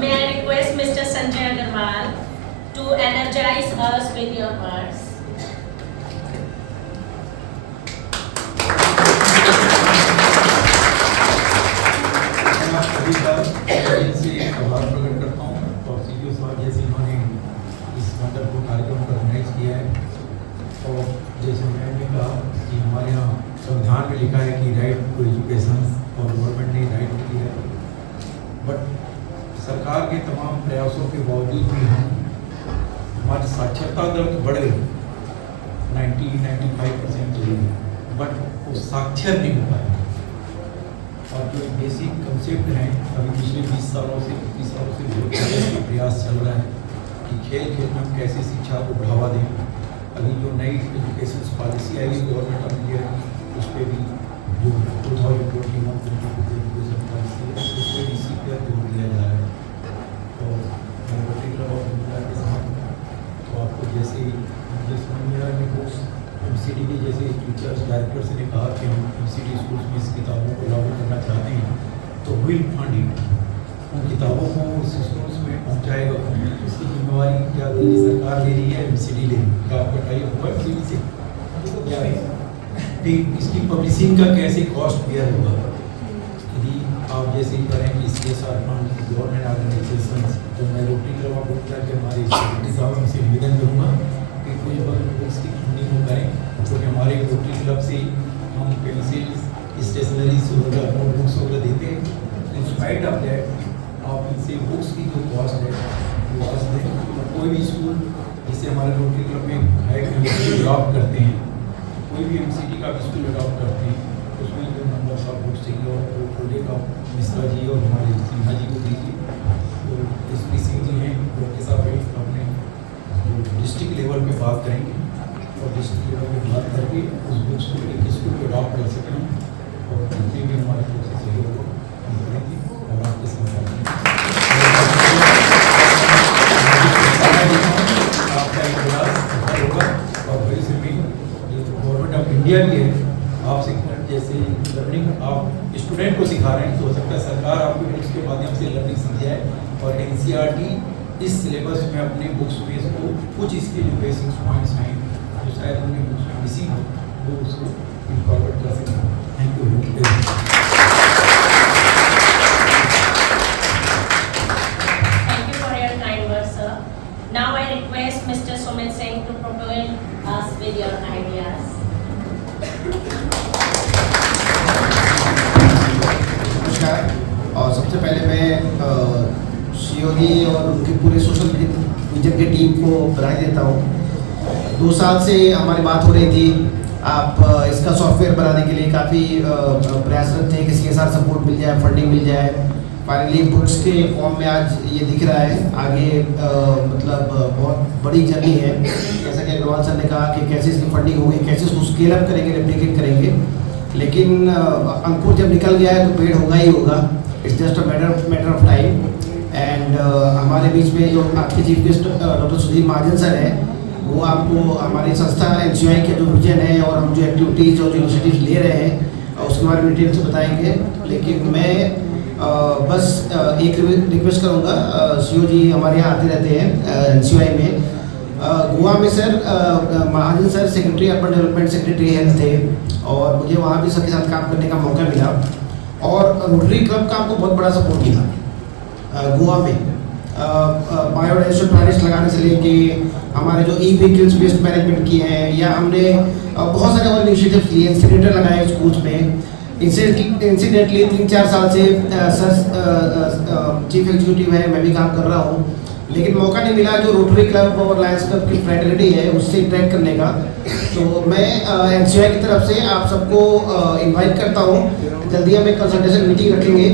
May I request Mr. Sanjay Agarwal to energize us with your words. आभार प्रकट करता हूँ और CEO साहब जैसे इन्होंने इस wonderful कार्यक्रम को ऑर्गेनाइज किया है। और जैसे मैंने कहा कि हमारे यहाँ संविधान में लिखा है कि राइट टू एजुकेशन और गवर्नमेंट ने राइट किया है, बट सरकार के तमाम प्रयासों के बावजूद भी हमारी साक्षरता दर बढ़ गई 90-95% चली गई, बट वो साक्षर नहीं हो पाए। और जो बेसिक कंसेप्ट हैं अभी पिछले 20 सालों से 25 सालों से जो प्रयास चल रहा है कि खेल खेल में हम कैसे शिक्षा को बढ़ावा दें। अभी जो नई एजुकेशन पॉलिसी आई है गवर्नमेंट ऑफ इंडिया की, उस पर भी जो 2021 एजुकेशन पॉलिसी है उस पर भी इसी पर जोर दिया जा रहा है। और रोटरी क्लब ऑफ इंडिया के साथ तो आपको जैसे मुझे समझ में आ रहा है कि MCD के जैसे टीचर्स डायरेक्टर्स ने कहा कि हम MCD स्कूल्स में इस किताबों को लागू करना चाहते हैं, तो विल फंड इट, उन किताबों को उस स्कूल्स में पहुँचाएगा। इसकी जिम्मेवारी क्या दिल्ली सरकार ले रही है, MCD ले रही है? क्या आपका टाइप हुआ MCD से? क्या है ठीक इसकी पब्लिशिंग का कैसे कॉस्ट बेयर होगा? यदि आप जैसे ही करें कि CSR फंड गवर्नमेंट ऑर्गेनाइजेशन, तो मैं रोटरी क्लब ऑफ इंडिया के हमारे सेक्रेटरी साहब से निवेदन करूँगा कि कोई इसकी फंडिंग को करें, क्योंकि हमारे रोटरी क्लब से हम पेंसिल स्टेशनरीज वगैरह नोटबुक्स वगैरह देते हैं। इन स्पाइट ऑफ दैट आप इनसे बुक्स की जो कॉस्ट है वो कॉस्ट दें। और कोई भी स्कूल जिसे हमारे रोटरी क्लब में है कि अडॉप्ट करते हैं, कोई भी MCD का स्कूल अडॉप्ट करते हैं, उसमें जो नंबर ऑफ बुक्स चाहिए और वो प्रोजेक्ट आप मिश्रा जी और हमारे सिन्हा जी को दीजिए। तो SP सिंह जी हैं उनके साथ अपने डिस्ट्रिक्ट लेवल पे बात करेंगे और डिस्ट्रिक्ट लेवल पे बात करके उस बुक्स को एक स्कूल को अडॉप्ट कर सकें और जितने भी हमारे प्रोसेस सहयोग हो हम करेंगे और आपके साथ आपका एक प्रयास होगा। और बड़ी से भी गवर्नमेंट ऑफ इंडिया भी है, आप जैसे लर्निंग आप स्टूडेंट को सिखा रहे हैं, तो हो सकता है सरकार आपको बुक्स के माध्यम से लर्निंग समझाए और NCERT इस सिलेबस में अपने बुक्स में इसको कुछ इसके जो बेसिक पॉइंट्स हैं जो शायद उनके बुक्स में मिसिंग हो वो उसको इनकॉर्पोरेट कर सकें। Thank you. Thank you for your kind words, sir. Now I request Mr. Sumit Singh to propel us with your ideas. नमस्कार। और सबसे पहले मैं COD और उनके पूरे सोशल विजन की टीम को बधाई देता हूँ। 2 साल से हमारी बात हो रही थी, आप इसका सॉफ्टवेयर बनाने के लिए काफ़ी प्रयासरत थे कि CSR सपोर्ट मिल जाए, फंडिंग मिल जाए। फाइनली बुक्स के फॉर्म में आज ये दिख रहा है। आगे मतलब बहुत बड़ी जर्नी है, जैसा कि अग्रवाल सर ने कहा कि कैसे इसकी फंडिंग होगी, कैसे इसको स्केल अप करेंगे, रेप्लिकेट करेंगे। लेकिन अंकुर जब निकल गया है तो पेड़ होगा ही होगा। It's just a matter of time. And हमारे बीच में जो आपके चीफ गेस्ट डॉक्टर सुधीर महाजन सर हैं, वो आपको हमारी संस्था NCI के जो विजन है और हम जो एक्टिविटीज़ और जो इनिशिएटिव्स ले रहे हैं उसके बारे में डिटेल से बताएंगे। लेकिन मैं बस एक रिक्वेस्ट करूँगा, CO जी हमारे यहाँ आते रहते हैं NCI में। गोवा में sir Mahajan sir secretary urban development, secretary health थे और मुझे वहाँ भी सबके साथ काम करने का मौका मिला और रोटरी क्लब का हमको बहुत बड़ा सपोर्ट मिला गोवा में। बायोडाइवर्सिटी प्लानिट्स लगाने से लेके हमारे जो ई-व्हीकल्स वेस्ट मैनेजमेंट किए हैं, या हमने बहुत सारे और इनिशिएटिव्स लिए, इंसिनेटर लगाए स्कूल्स में। इंसिडेंटली 3-4 साल से सर चीफ एग्जीक्यूटिव है, मैं भी काम कर रहा हूँ, लेकिन मौका नहीं मिला जो रोटरी क्लब और लायंस क्लब की फ्रेटर्निटी है उससे इंटरेक्ट करने का। तो मैं NCI की तरफ से आप सबको इनवाइट करता हूँ। जल्दी हम एक कंसल्टेशन मीटिंग रखेंगे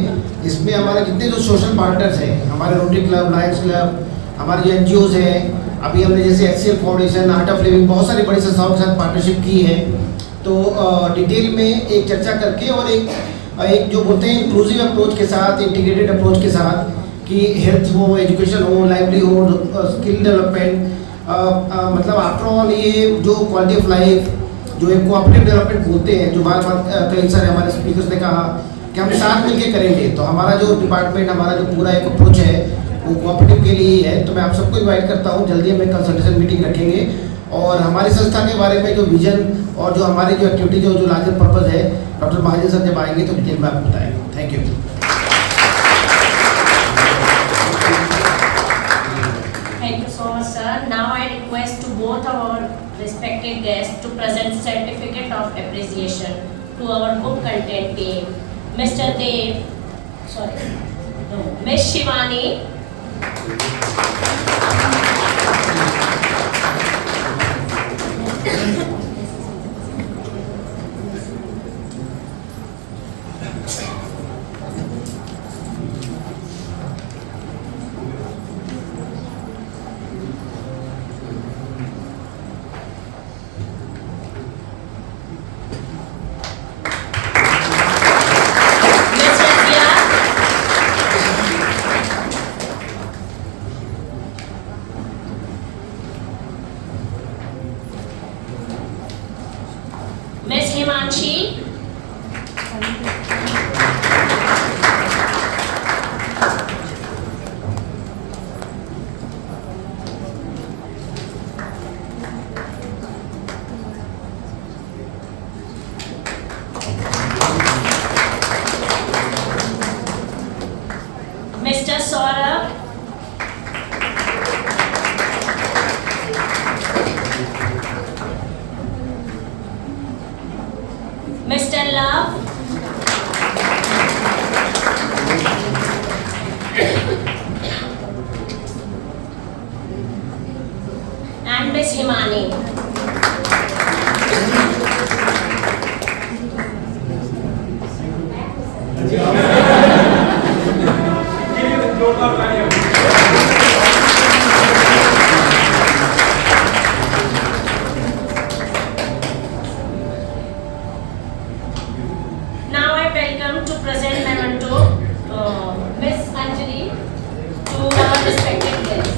जिसमें हमारे जितने जो सोशल पार्टनर्स हैं, हमारे रोटरी क्लब, लायंस क्लब, हमारे जो NGOs हैं, अभी हमने जैसे HCL foundation, art of living, बहुत सारी बड़ी संस्थाओं के साथ पार्टनरशिप की है। तो डिटेल में एक चर्चा करके और एक जो बोलते हैं इंक्लूसिव अप्रोच के साथ, इंटीग्रेटेड अप्रोच के साथ कि हेल्थ हो, एजुकेशन हो, लाइवलीहुड, स्किल डेवलपमेंट, मतलब आफ्टर ऑल ये जो क्वालिटी ऑफ लाइफ, जो एक कोऑपरेटिव डेवलपमेंट बोलते हैं, जो बार बार कई सारे हमारे स्पीकर्स ने कहा कि हम साथ मिलकर करेंगे। तो हमारा जो डिपार्टमेंट, हमारा जो पूरा एक अप्रोच है वो कोऑपरेटिव के लिए ही है। तो मैं आप सबको इन्वाइट करता हूँ, जल्दी हम एक कंसल्टेशन मीटिंग रखेंगे और हमारी संस्था के बारे में जो विजन और जो हमारी जो एक्टिविटी जो लार्जर पर्पज है, डॉक्टर महाजन सर जब आएंगे तो डिटेल में आपको बताएंगे। Thank you. Thank you so much, sir. Now I request to both our respected guests to present certificate of appreciation to our book content team. Mr. Dev, Miss Shivani, And Miss Himani. Now I welcome to present memento Miss Anjali to our respected guests.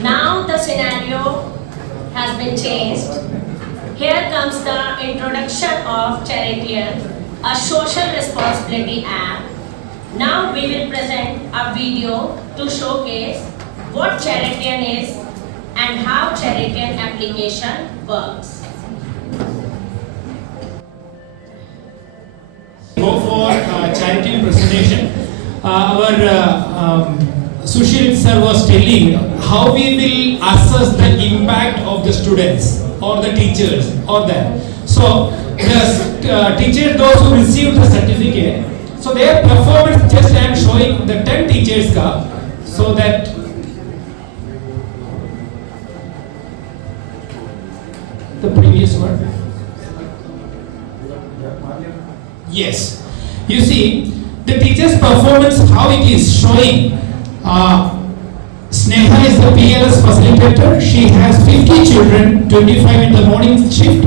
Now the scenario has been changed. Here comes the introduction of Charitian, a social responsibility app. Now we will present a video to showcase what Charitian is and how Charitian application works. Go for charity presentation. Our Sushil sir was telling how we will assess the impact of the students or the teachers or that. So the teachers, those who received the certificate, so their performance, just I am showing the 10 teachers ka, so that the previous one. Yes, you see the teacher's performance, how it is showing. Sneha is the PLS facilitator. She has 50 children, 25 in the morning shift,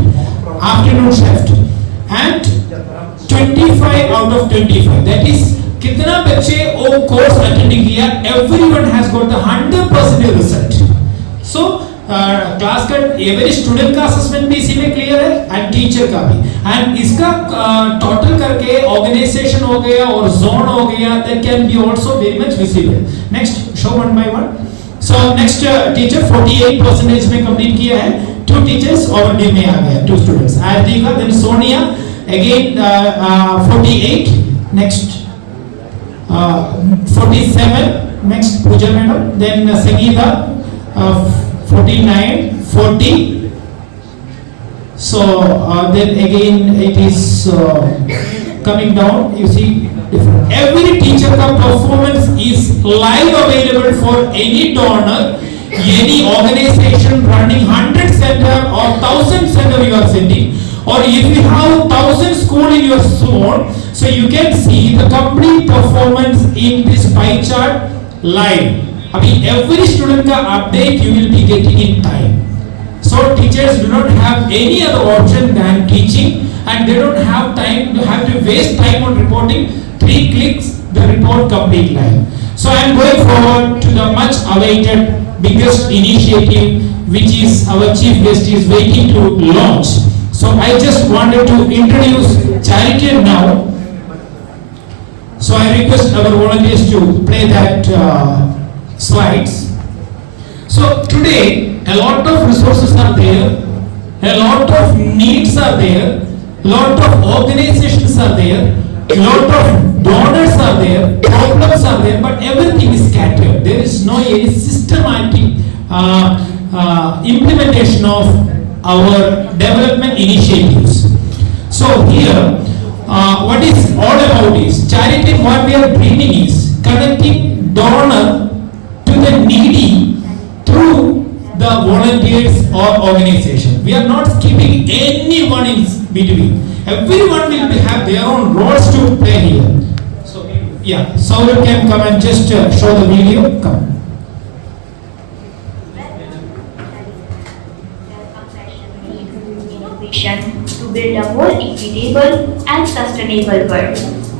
afternoon shift, and 25 out of 25. That is, कितना बच्चे वो course attend किया? Everyone has got the 100% result. So class का average student का assessment भी इसी में clear है एंड टीचर का भी, एंड इसका टोटल करके ऑर्गेनाइजेशन हो गया और जोन हो गया, that can be also very much visible. Next show one by one. So next teacher 48% में कंप्लीट किया है, 2 टीचर्स और डी में आ गया, 2 students. Aartika, then Sonia again 48, next 47, next Pooja madam, then Sangeeta 49, 40. So then again it is coming down. You see, every teacher ka performance is live available for any donor, any organization running 100 center or 1000 center you are sending, or if you have 1000 school in your zone, so you can see the complete performance in this pie chart live. I mean, every student ka update you will be getting in time. So teachers do not have any other option than teaching, and they don't have time to have to waste time on reporting. 3 clicks, the report complete live. So I am going forward to the much awaited biggest initiative, which is our chief guest is waiting to launch. So I just wanted to introduce Charitian now. So I request our volunteers to play that slides. So today a lot of resources are there, a lot of needs are there, a lot of organizations are there, a lot of donors are there, problems are there, but everything is scattered. There is no any systematic implementation of our development initiatives. So here what is all about is charity. What we are dreaming is connecting donor to the needy through the volunteers or organization. We are not skipping anyone in between. Everyone will have their own roles to play here. So yeah, Saurabh can come and just show the video. Come. Innovation to build a more equitable and sustainable world.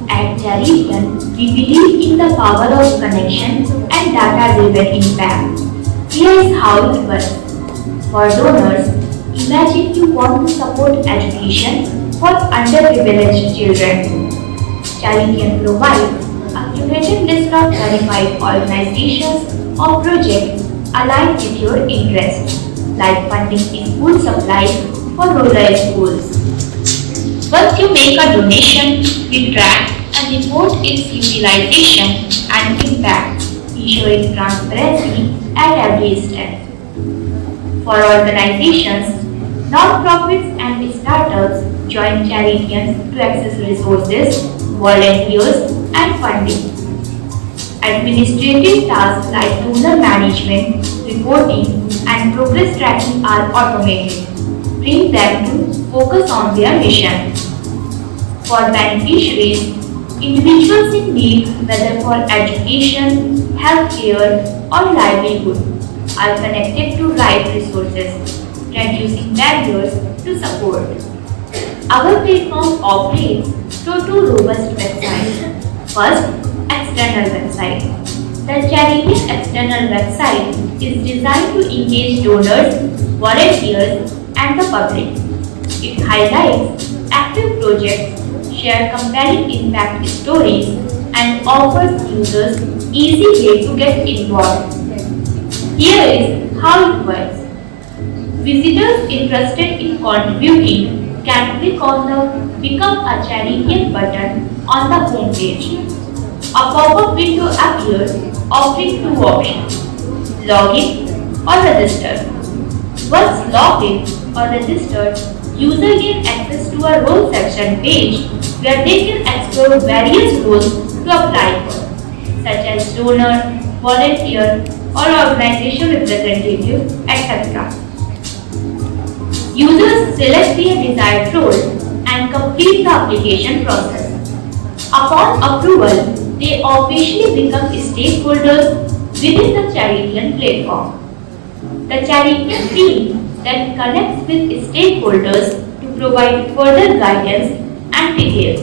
At Charitian, we believe in the power of connection and data-driven impact. Here is how it works. For donors, imagine you want to support education for underprivileged children. Charitian provides a curated list of 35 organizations or projects aligned with your interests, like funding in school supplies for rural schools. Once you make a donation, we track and report its utilization and impact, ensuring transparency at every step. For organizations, non-profits and startups join charities to access resources, volunteers, and funding. Administrative tasks like donor management, reporting, and progress tracking are automated, freeing them to focus on their mission. For beneficiaries, individuals in need, whether for education, healthcare, or livelihood, are connected to right resources, reducing barriers to support. Our platform operates through two robust websites. First, external website. The charity's external website is designed to engage donors, volunteers, and the public. It highlights active projects, shares compelling impact stories, and offers users easy way to get involved. Here is how it works. Visitors interested in contributing can click on the Become a Charity button on the home page. A pop-up window appears offering two options: login or register. Once logged in or registered, user gain access to a role section page where they can explore various roles to apply for, such as donor, volunteer, or organization representative, etc. Users select their desired role and complete the application process. Upon approval, they officially become stakeholders within the Charidian platform. The Charidian team then connects with stakeholders to provide further guidance and details.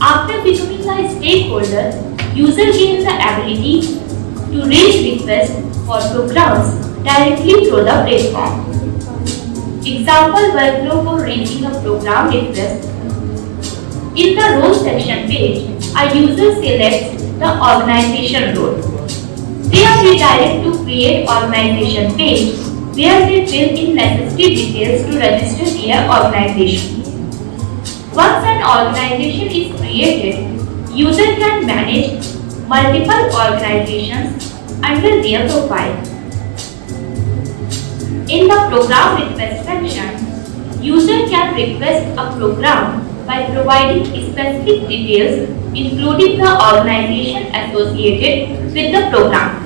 After becoming a stakeholder, user gains the ability to raise requests for programs directly through the platform. Example workflow for raising a program request. In the role section page, a user selects the organization role. They are redirected to create organization page where they fill in necessary details to register their organization. Once an organization is created, user can manage multiple organizations under their profile. In the program request section, user can request a program by providing specific details including the organization associated with the program.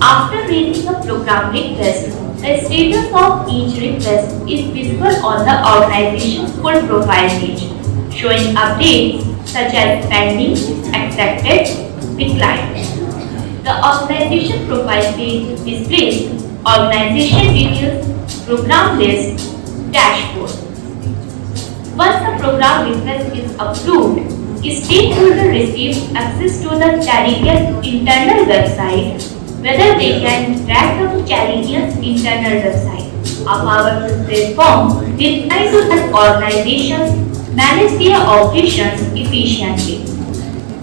After raising a program request, the status of each request is visible on the organization's full profile page, showing updates such as pending, accepted, declined. The organization profile page displays organization details, program list, dashboard. Once the program request is approved, a stakeholder receives access to the Charidian internal website, whether they can track the Charidian's internal website. A powerful platform designed to help organizations manage their operations efficiently.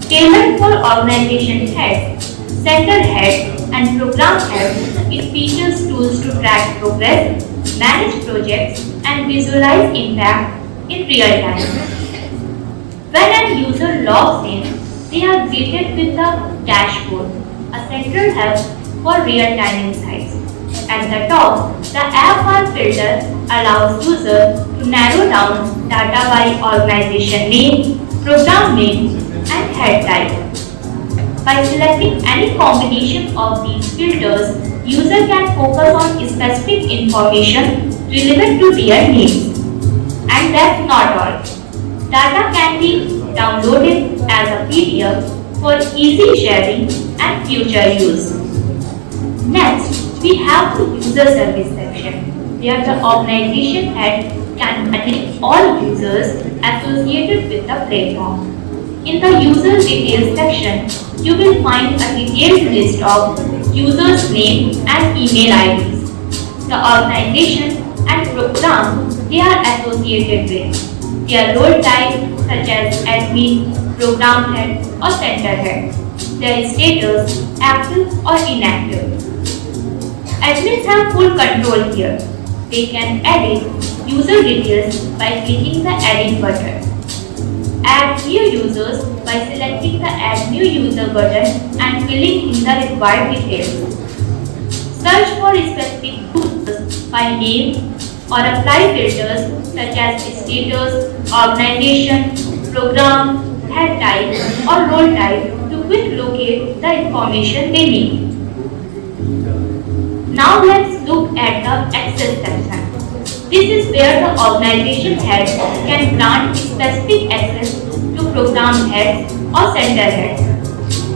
Tailored for organization heads, center heads, and program heads, it features tools to track progress, manage projects, and visualize impact in real time. When a user logs in, they are greeted with the dashboard, a central hub for real-time insights. At the top, the app bar filter allows users to narrow down data by organization name, program name, and head type. By selecting any combination of these filters, user can focus on specific information relevant to their needs. And that's not all. Data can be downloaded as a PDF for easy sharing and future use. Next, we have the user service section, where the organization head can manage all users associated with the platform. In the user details section, you will find a detailed list of users' name and email IDs, the organization and program they are associated with, their role type such as admin, program head, or center head, their status, active or inactive. Admins have full control here. They can edit user details by clicking the edit button. Add new users by selecting the add new user button and filling in the required details. Search for specific users by name or apply filters such as status, organization, program, head type or role type to quick locate the information they need. Now let's look at the access section. This is where the organization head can grant specific access to program heads or center heads.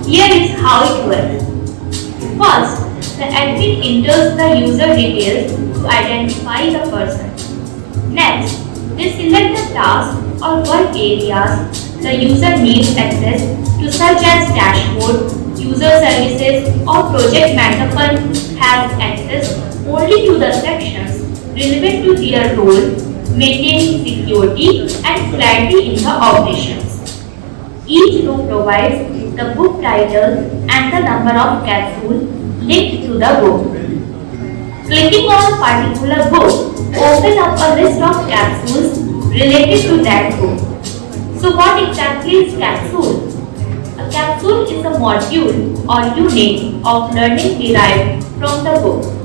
Here is how it works. First, the admin enters the user details to identify the person. Next, they select the tasks or work areas the user needs access to, such as dashboard, user services or project management has access only to the sections relevant to their role, maintaining security and clarity in the operations. Each row provides the book title and the number of capsules linked to the book. Clicking on a particular book opens up a list of capsules related to that book. So what exactly is capsule? A capsule is a module or unit of learning derived from the book.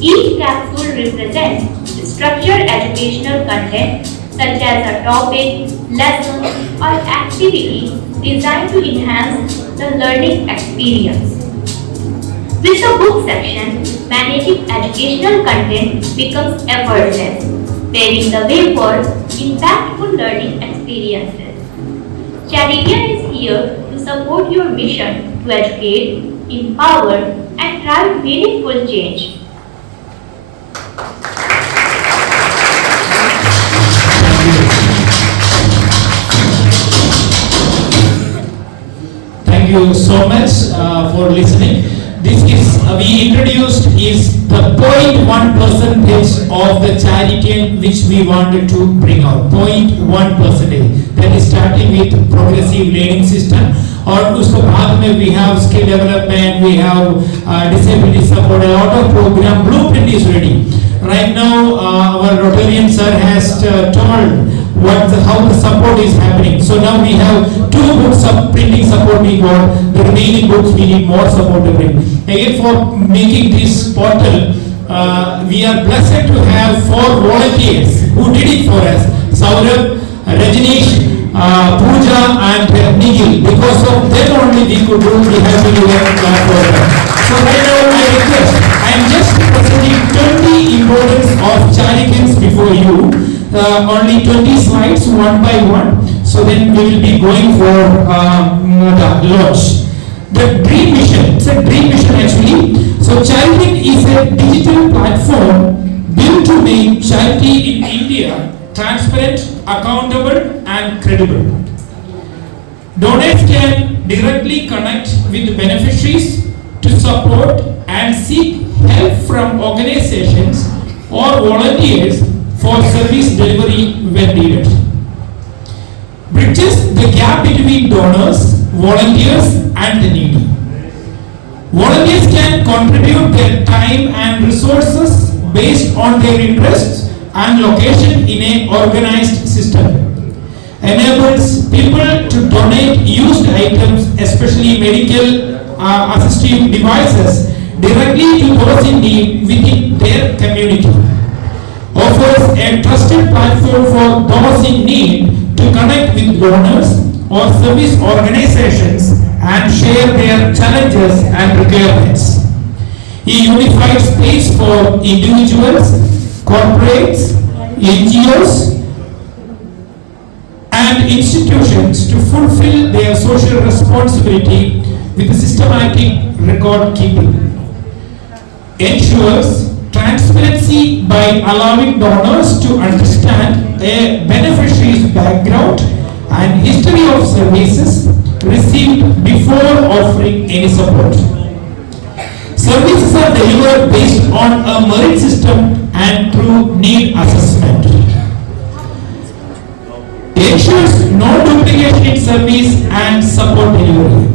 Each capsule represents structured educational content such as a topic, lesson, or activity designed to enhance the learning experience. With the book section, managing educational content becomes effortless, paving the way for impactful learning experiences. Charidian is here to support your mission to educate, empower, and drive meaningful change. Thank you so much for listening. This is we introduced is the 0.1% of the charity which we wanted to bring out. 0.1%. That is starting with progressive learning system. और उसको बाद में we have skill development, we have disability support, a lot of program blueprint is ready. Right now, our Rotarian sir has told how the support is happening. So now we have 2 books of printing support we got. The remaining books we need more support to bring. Again, for making this portal, we are blessed to have 4 volunteers who did it for us. Saurabh, Rajneesh, Pooja and Nigel. Because of them only we could do the Happy New Year program. So right now I request, I am just presenting 20 importance of Charikins before you. Only 20 slides one by one. So then we will be going for the launch. The dream mission, it's a dream mission actually. So Charikin is a digital platform built to make charity in India transparent, accountable and credible. Donors can directly connect with beneficiaries to support and seek help from organizations or volunteers for service delivery when needed. Bridges the gap between donors, volunteers and the needy. Volunteers can contribute their time and resources based on their interests and location in an organized system. Enables people to donate used items, especially medical assistive devices, directly to those in need within their community. Offers a trusted platform for those in need to connect with donors or service organizations and share their challenges and requirements. A unified space for individuals, corporates, NGOs, and institutions to fulfill their social responsibility with systematic record keeping. Ensures transparency by allowing donors to understand a beneficiary's background and history of services received before offering any support. Services are delivered based on a merit system and through need assessment. Ensures no duplication in service and support delivery.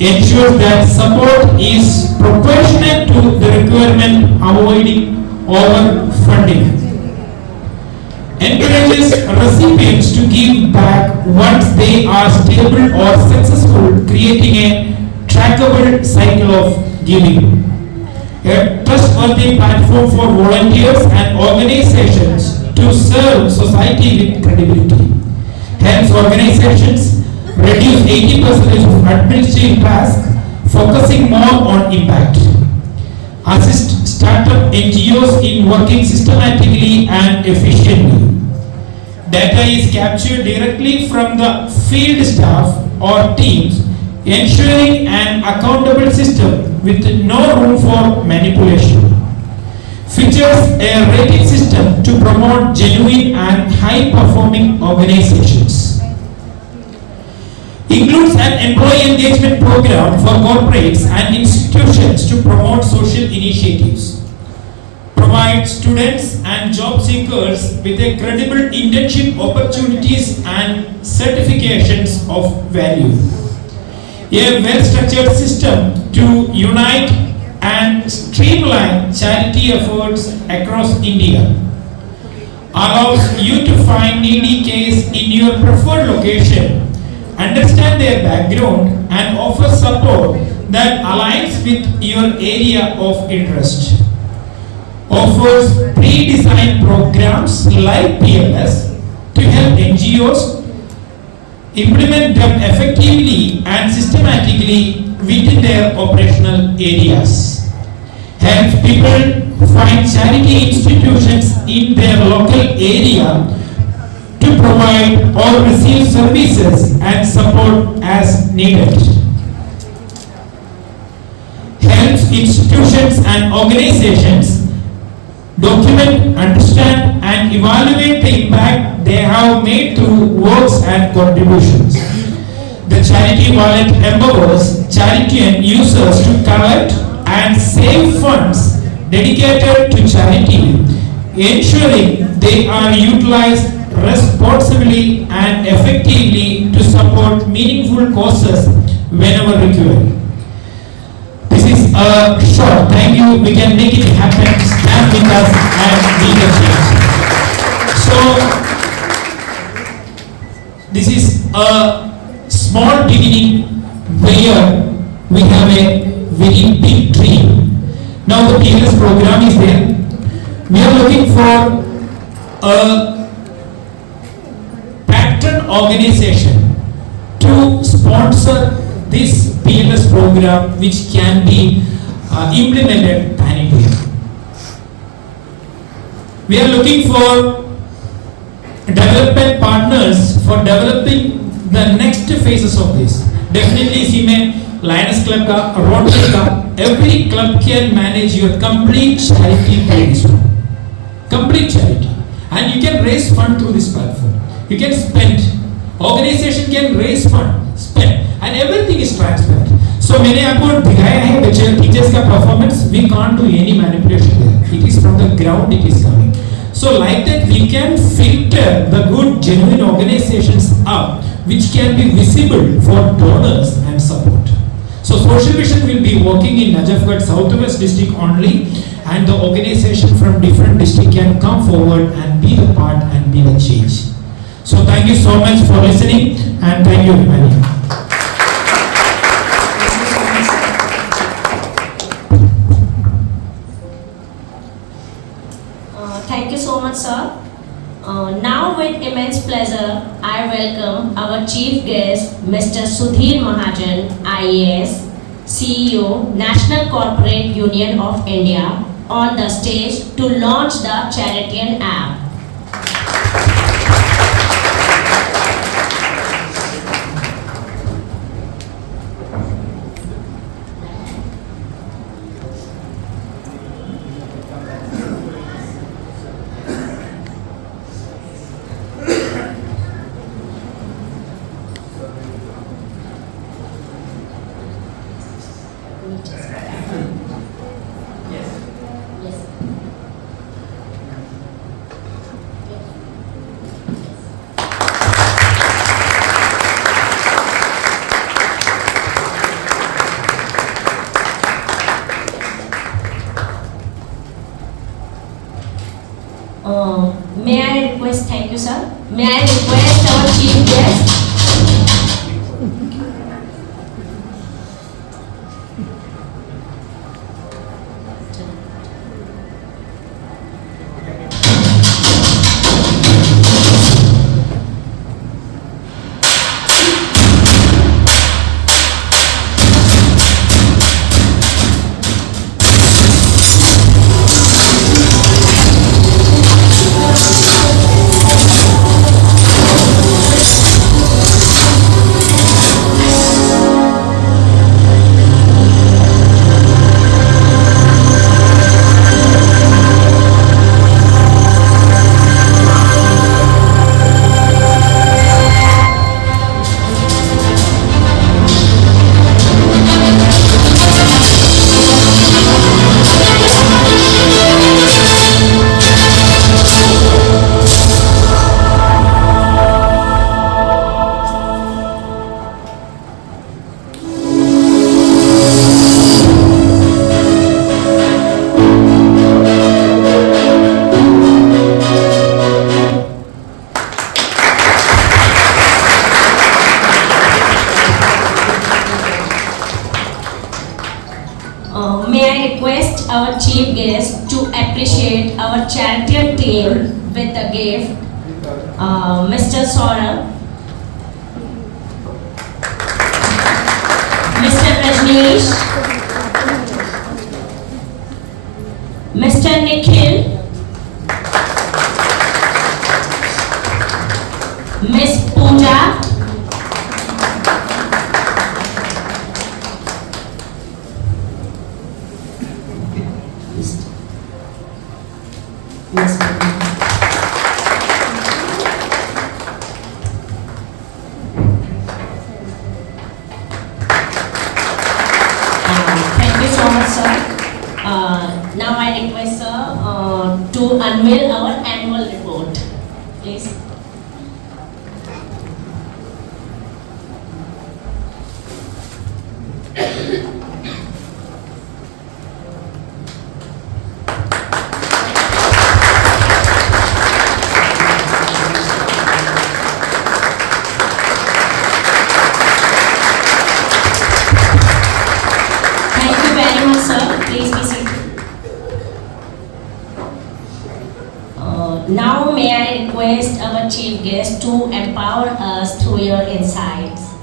Ensures that support is proportionate to the requirement avoiding overfunding. Encourages recipients to give back once they are stable or successful, creating a trackable cycle of giving. A trustworthy platform for volunteers and organizations to serve society with credibility. Hence, organizations reduce 80% of administrative tasks, focusing more on impact. Assist startup NGOs in working systematically and efficiently. Data is captured directly from the field staff or teams, ensuring an accountable system with no room for manipulation. Features a rating system to promote genuine and high-performing organizations. Includes an employee engagement program for corporates and institutions to promote social initiatives. Provides students and job seekers with a credible internship opportunities and certifications of value. A well-structured system to unite and streamline charity efforts across India. Allows you to find needy case in your preferred location, understand their background, and offer support that aligns with your area of interest. Offers pre-designed programs like PLS to help NGOs implement them effectively and systematically within their operational areas. Help people find charity institutions in their local area to provide or receive services and support as needed. Helps institutions and organizations document, understand, and evaluate the impact they have made through works and contributions. The charity wallet empowers charity and users to collect and save funds dedicated to charity, ensuring they are utilized responsibly and effectively to support meaningful causes whenever required. This is a short thank you. We can make it happen. Stand with us and be the change. So, this is a small beginning where we have a very big dream. Now the PLS program is there. We are looking for a patron organization to sponsor this PLS program, which can be implemented pan-India. We are looking for development partners for developing the next phases of this. Definitely, इसमें Lions Club का, Rotary का, every club can manage your complete charity playlist. Complete charity, and you can raise fund through this platform. You can spend. Organization can raise fund, spend, and everything is transparent. So मैंने आपको दिखाया है बच्चे teachers का performance. We can't do any manipulation there. It is from the ground. It is coming. So like that, we can filter the good, genuine organizations up, which can be visible for donors and support. So Social Vision will be working in Najafgarh Southwest district only, and the organization from different district can come forward and be the part and be the change. So thank you so much for listening, and thank you everybody. Thank you so much, sir. Now with immense pleasure, I welcome our chief guest, Mr. Sudhir Mahajan, IAS, CEO, National Corporate Union of India, on the stage to launch the Charitian app. May I request, thank you sir, may I request our chief guest? May I request our chief guest to appreciate our charitable team with a gift, Mr. Saurabh, Mr. Rajneesh, Mr. Nikhil, Miss Pooja, Yes, thank you so much, sir. Now I request sir to unveil our annual report, please. Please be seated. Now may I request our chief guest to empower us through your insights.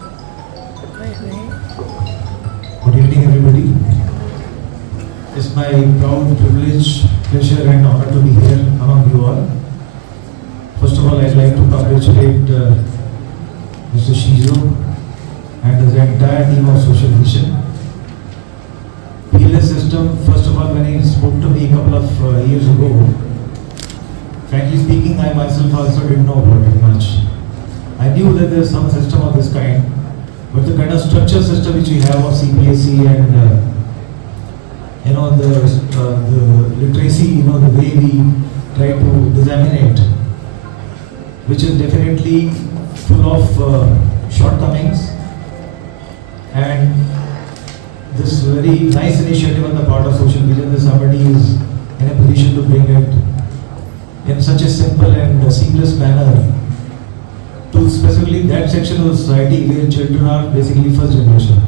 Good evening, everybody. It's my proud privilege, pleasure and honor to be here among you all. First of all, I'd like to congratulate Mr. Shizu and the entire team of Social Vision. PLS system, first of all, when he spoke to me a couple of years ago, frankly speaking, I myself also didn't know about it much. I knew that there's some system of this kind, but the kind of structure system which we have of CPSE and the literacy, the way we try to disseminate, which is definitely full of shortcomings, and this very nice initiative on the part of Social Vision that somebody is in a position to bring it in such a simple and seamless manner to specifically that section of the society where children are basically first generation.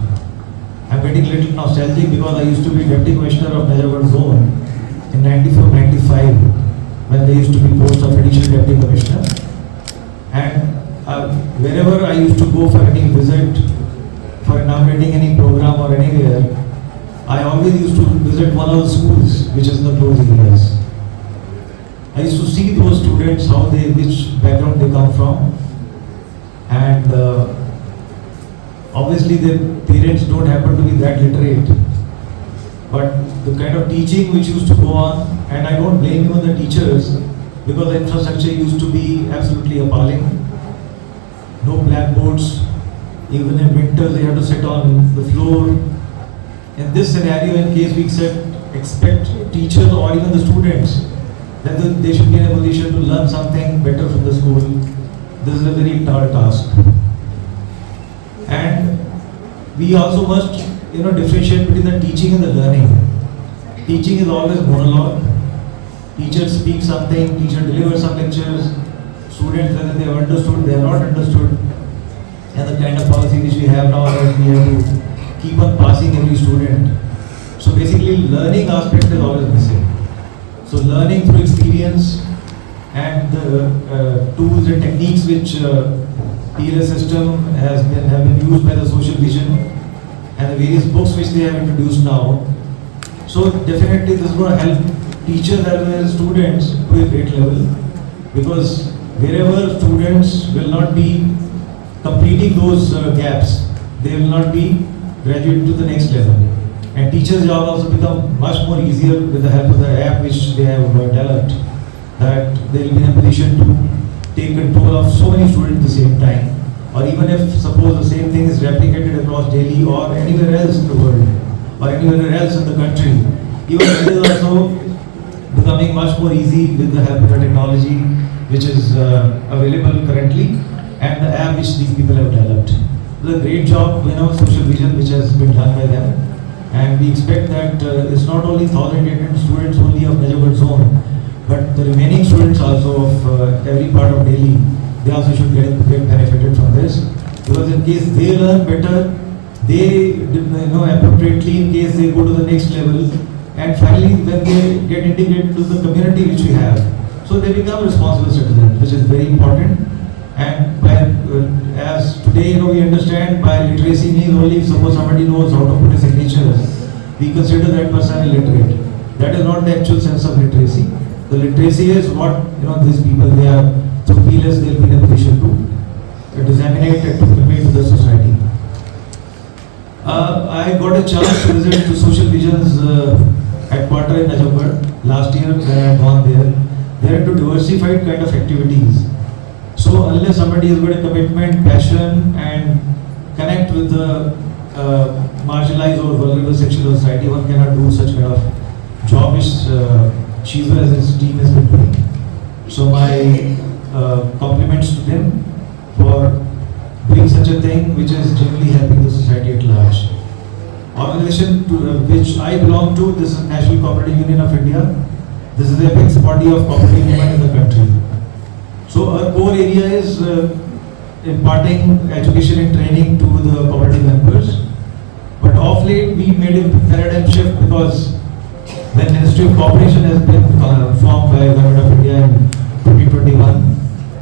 I'm getting a little nostalgic because I used to be Deputy Commissioner of Najafgarh Zone in 94-95 when there used to be post of Additional Deputy Commissioner, and wherever I used to go for any visit, for inaugurating any program or anywhere, I always used to visit one of the schools which is in the close areas. I used to see those students, which background they come from, and obviously their parents don't happen to be that literate, but the kind of teaching which used to go on, and I don't blame even the teachers because the infrastructure used to be absolutely appalling. No blackboards, even in winter they have to sit on the floor. In this scenario, in case we expect teachers or even the students that they should be in a position to learn something better from the school, this is a very tall task. And we also must differentiate between the teaching and the learning. Teaching is always monologue. Teacher teacher speaks something, teacher delivers some lectures, students, whether they have understood, they have not understood, and the kind of policy which we have now that we have to keep on passing every student. So basically learning aspect is always missing. So learning through experience and the tools and techniques which PLS system have been used by the social vision and the various books which they have introduced now. So definitely this is going to help teachers as well as students to a great level, because wherever students will not be completing those gaps, they will not be graduating to the next level. And teachers' job also become much more easier with the help of the app which they have developed, that they will be in a position to take control of so many students at the same time. Or even if suppose the same thing is replicated across Delhi or anywhere else in the world or anywhere else in the country, even that is also becoming much more easy with the help of the technology which is available currently and the app which these people have developed. It's a great job, social vision which has been done by them. And we expect that it's not only 1,800 students only of Najafgarh zone, but the remaining students also of every part of Delhi, they also should get benefited from this. Because in case they learn better, they appropriately, in case they go to the next level, and finally when they get integrated to the community which we have, so they become responsible citizens, which is very important. And by, as today we understand by literacy means only if suppose somebody knows how to put a signature, we consider that person illiterate. That is not the actual sense of literacy. The literacy is what these people, they are through PLS, they will be in a position to disseminate and to convey to the society. I got a chance to visit to Social Vision's headquarters in Najafgarh last year when I had gone there. They are into diversified kind of activities. So unless somebody has got a commitment, passion and connect with the marginalized or vulnerable section of society, one cannot do such kind of job which Shiva as his team has been doing. So my compliments to them for doing such a thing which is genuinely helping the society at large. Organization to which I belong to, this is National Cooperative Union of India. This is the apex body of cooperative movement in the country. So our core area is imparting education and training to the cooperative members. But of late we made a paradigm shift, because when Ministry of Cooperation has been formed by Government of India in 2021,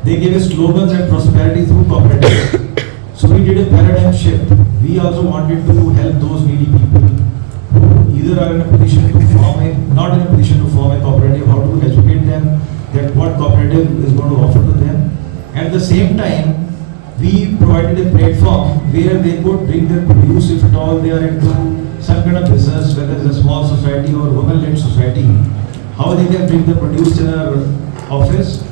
they gave us slogans and prosperity through cooperatives. So we did a paradigm shift. We also wanted to help those needy people who either are in a position to form not in a position to form a cooperative, how to educate them that what cooperative is going to offer to them. At the same time, we provided a platform where they could bring their produce, if at all they are into some kind of business, whether it's a small society or women-led society, how they can bring the produce in our office.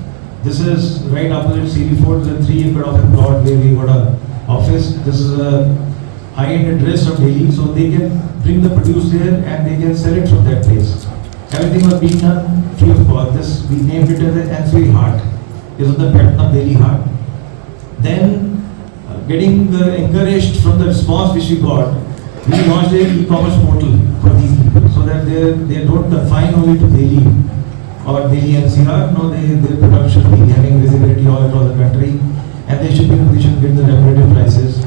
This is right opposite Series 4, the 3 acre of a plot where we got a office. This is a high-end address of Delhi, so they can bring the produce there and they can sell it from that place. Everything was being done free of cost. This, we named it as the Ancillary Heart. This is the Patna Delhi Heart. Then, getting encouraged from the response which we got, we launched an e-commerce portal for these people, so that they don't confine only to Delhi or Delhi NCR. No, their product should be having visibility all across the country, and they should be in a position to get the regulated prices.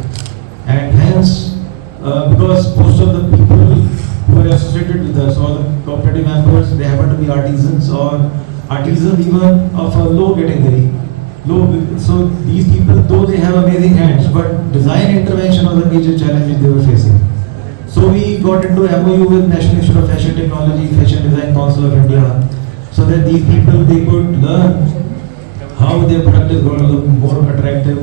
And hence, because most of the people who are associated with us, all the cooperative members, they happen to be artisans or artisans even of a low category. So these people, though they have amazing hands, but design intervention was a major challenge which they were facing. So we got into MOU with National Institute of Fashion Technology, Fashion Design Council of India, so that these people, they could learn how their product is going to look more attractive,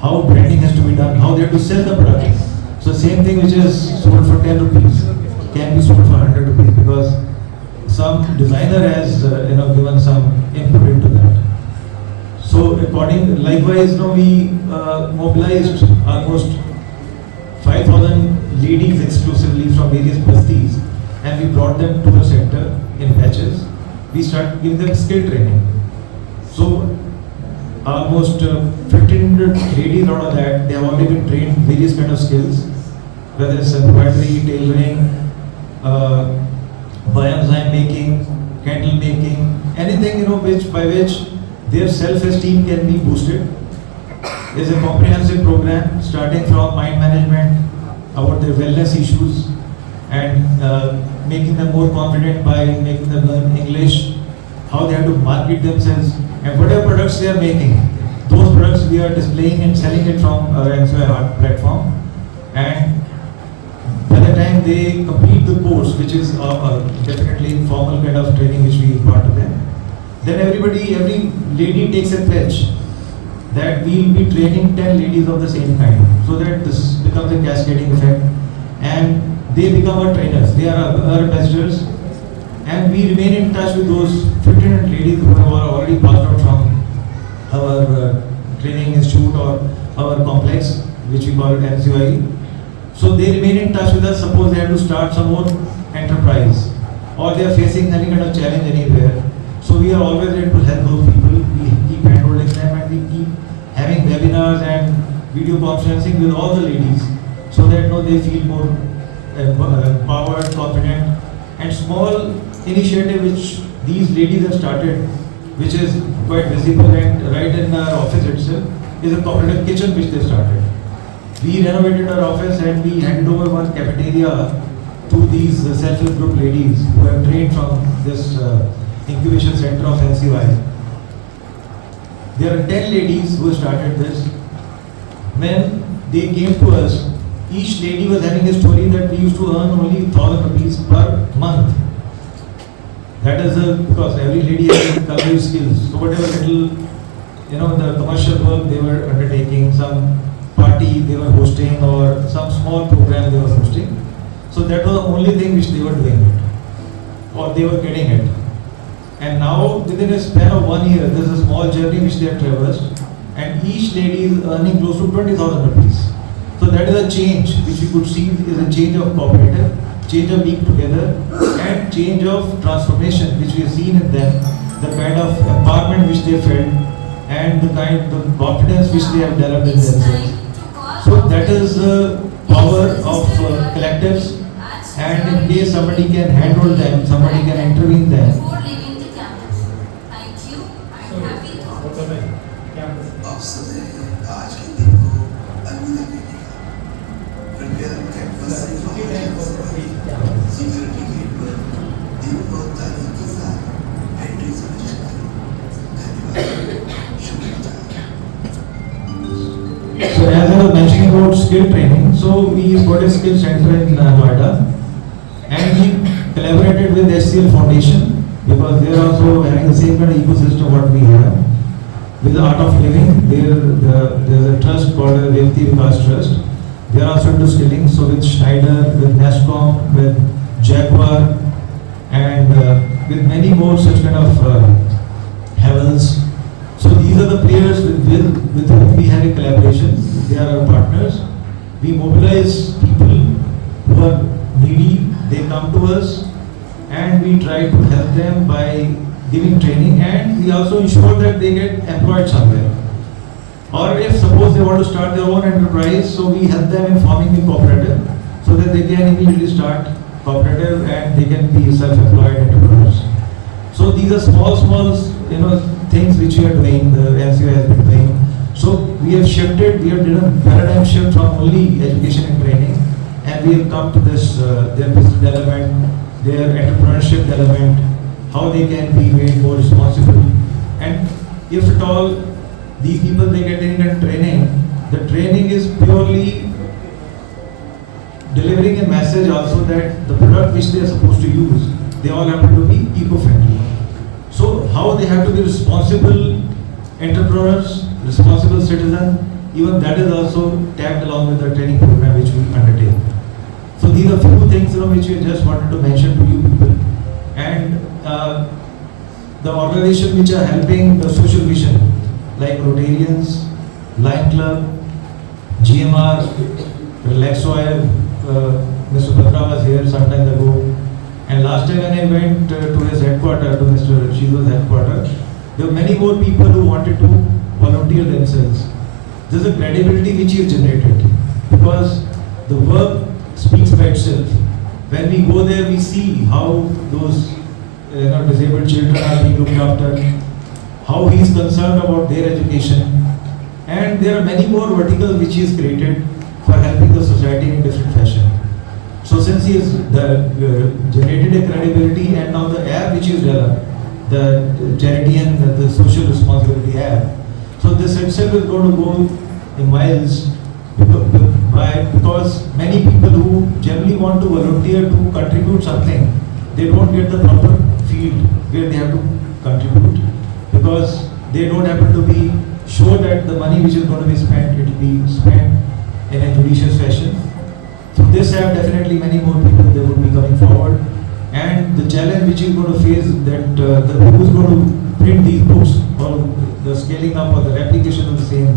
how branding has to be done, how they have to sell the product. So same thing which is sold for 10 rupees can be sold for 100 rupees, because some designer has given some input into that. So likewise, we mobilized almost 5,000 ladies exclusively from various bastis, and we brought them to the center in batches. We started giving them skill training. So almost 1,500 ladies out of that, they have already been trained various kind of skills, whether it's embroidery, tailoring, bioenzyme making, candle making, anything which by which their self-esteem can be boosted. Is a comprehensive program starting from mind management, about their wellness issues, and making them more confident by making them learn English, how they have to market themselves, and whatever products they are making, those products we are displaying and selling it from our NCI Art platform. And by the time they complete the course, which is definitely informal kind of training which we impart to them, then every lady takes a pledge that we will be training 10 ladies of the same kind, so that this becomes a cascading effect, and they become our trainers, they are our ambassadors, and we remain in touch with those 1,500 ladies who have already passed out from our training institute or our complex, which we call it NCI. So they remain in touch with us. Suppose they have to start some more enterprise, or they are facing any kind of challenge anywhere. So we are always ready to help those people. We keep handholding them, and we keep having webinars and video conferencing with all the ladies, so that they feel more empowered, confident. And small initiative which these ladies have started, which is quite visible and right in our office itself, is a cooperative kitchen which they started. We renovated our office and we handed over one cafeteria to these self-help group ladies who have trained from this incubation center of NCY. There are 10 ladies who started this. When they came to us, each lady was having a story that we used to earn only 1,000 rupees per month. That is because every lady has coverage skills. So whatever little, the commercial work they were undertaking, some party they were hosting or some small program they were hosting. So that was the only thing which they were doing it, or they were getting it. And now within a span of 1 year, there is a small journey which they have traversed, and each lady is earning close to 20,000 rupees. So that is a change which we could see is a change of cooperative, change of being together, and change of transformation which we have seen in them, the kind of empowerment which they felt, and the confidence which they have developed in themselves. So that is the power of collectives, and in case somebody can handle them, somebody can intervene them. So as I was mentioning about skill training, so we got a skill center in Noida, and we collaborated with SCL Foundation because they are also having the same kind of ecosystem what we have. With the Art of Living, there's a trust called the Vyakti Vikas Trust. They are also into skilling, so with Schneider, with Nescom, with Jaguar, and with many more such kind of Havels. So these are the players with whom we have a collaboration. They are our partners. We mobilize people who are needy. They come to us, and we try to help them by giving training, and we also ensure that they get employed somewhere. Or if suppose they want to start their own enterprise, so we help them in forming the cooperative, so that they can immediately start cooperative and they can be self-employed entrepreneurs. So these are small things which we are doing, the NCO has been doing. So we have done a paradigm shift from only education and training, and we have come to this, their business development, their entrepreneurship development, how they can be made more responsible. And if at all these people they get any kind of training, the training is purely delivering a message also that the product which they are supposed to use, they all have to be eco-friendly. So how they have to be responsible entrepreneurs, responsible citizens, even that is also tagged along with the training program which we undertake. So these are few things which we just wanted to mention to you people. And the organizations which are helping the social vision, like Rotarians, Lion Club, GMR, Relaxo, Mr. Batra was here some time ago. And last time when I went to his headquarters, to Mr. Shizo's headquarters, there were many more people who wanted to volunteer themselves. There's a credibility which is generated because the work speaks by itself. When we go there, we see how those disabled children are being looked after, how he is concerned about their education, and there are many more verticals which he has created for helping the society in different fashion. So since he has generated a credibility, and now the app which is developed, the charity and the social responsibility app, so this itself is going to go in miles, because many people who generally want to volunteer to contribute something, they don't get the proper field where they have to contribute, because they don't happen to be sure that the money which is going to be spent, it will be spent in a judicious fashion. Through this app, definitely many more people they will be coming forward, and the challenge which is going to face that who is going to print these books, or the scaling up or the replication of the same,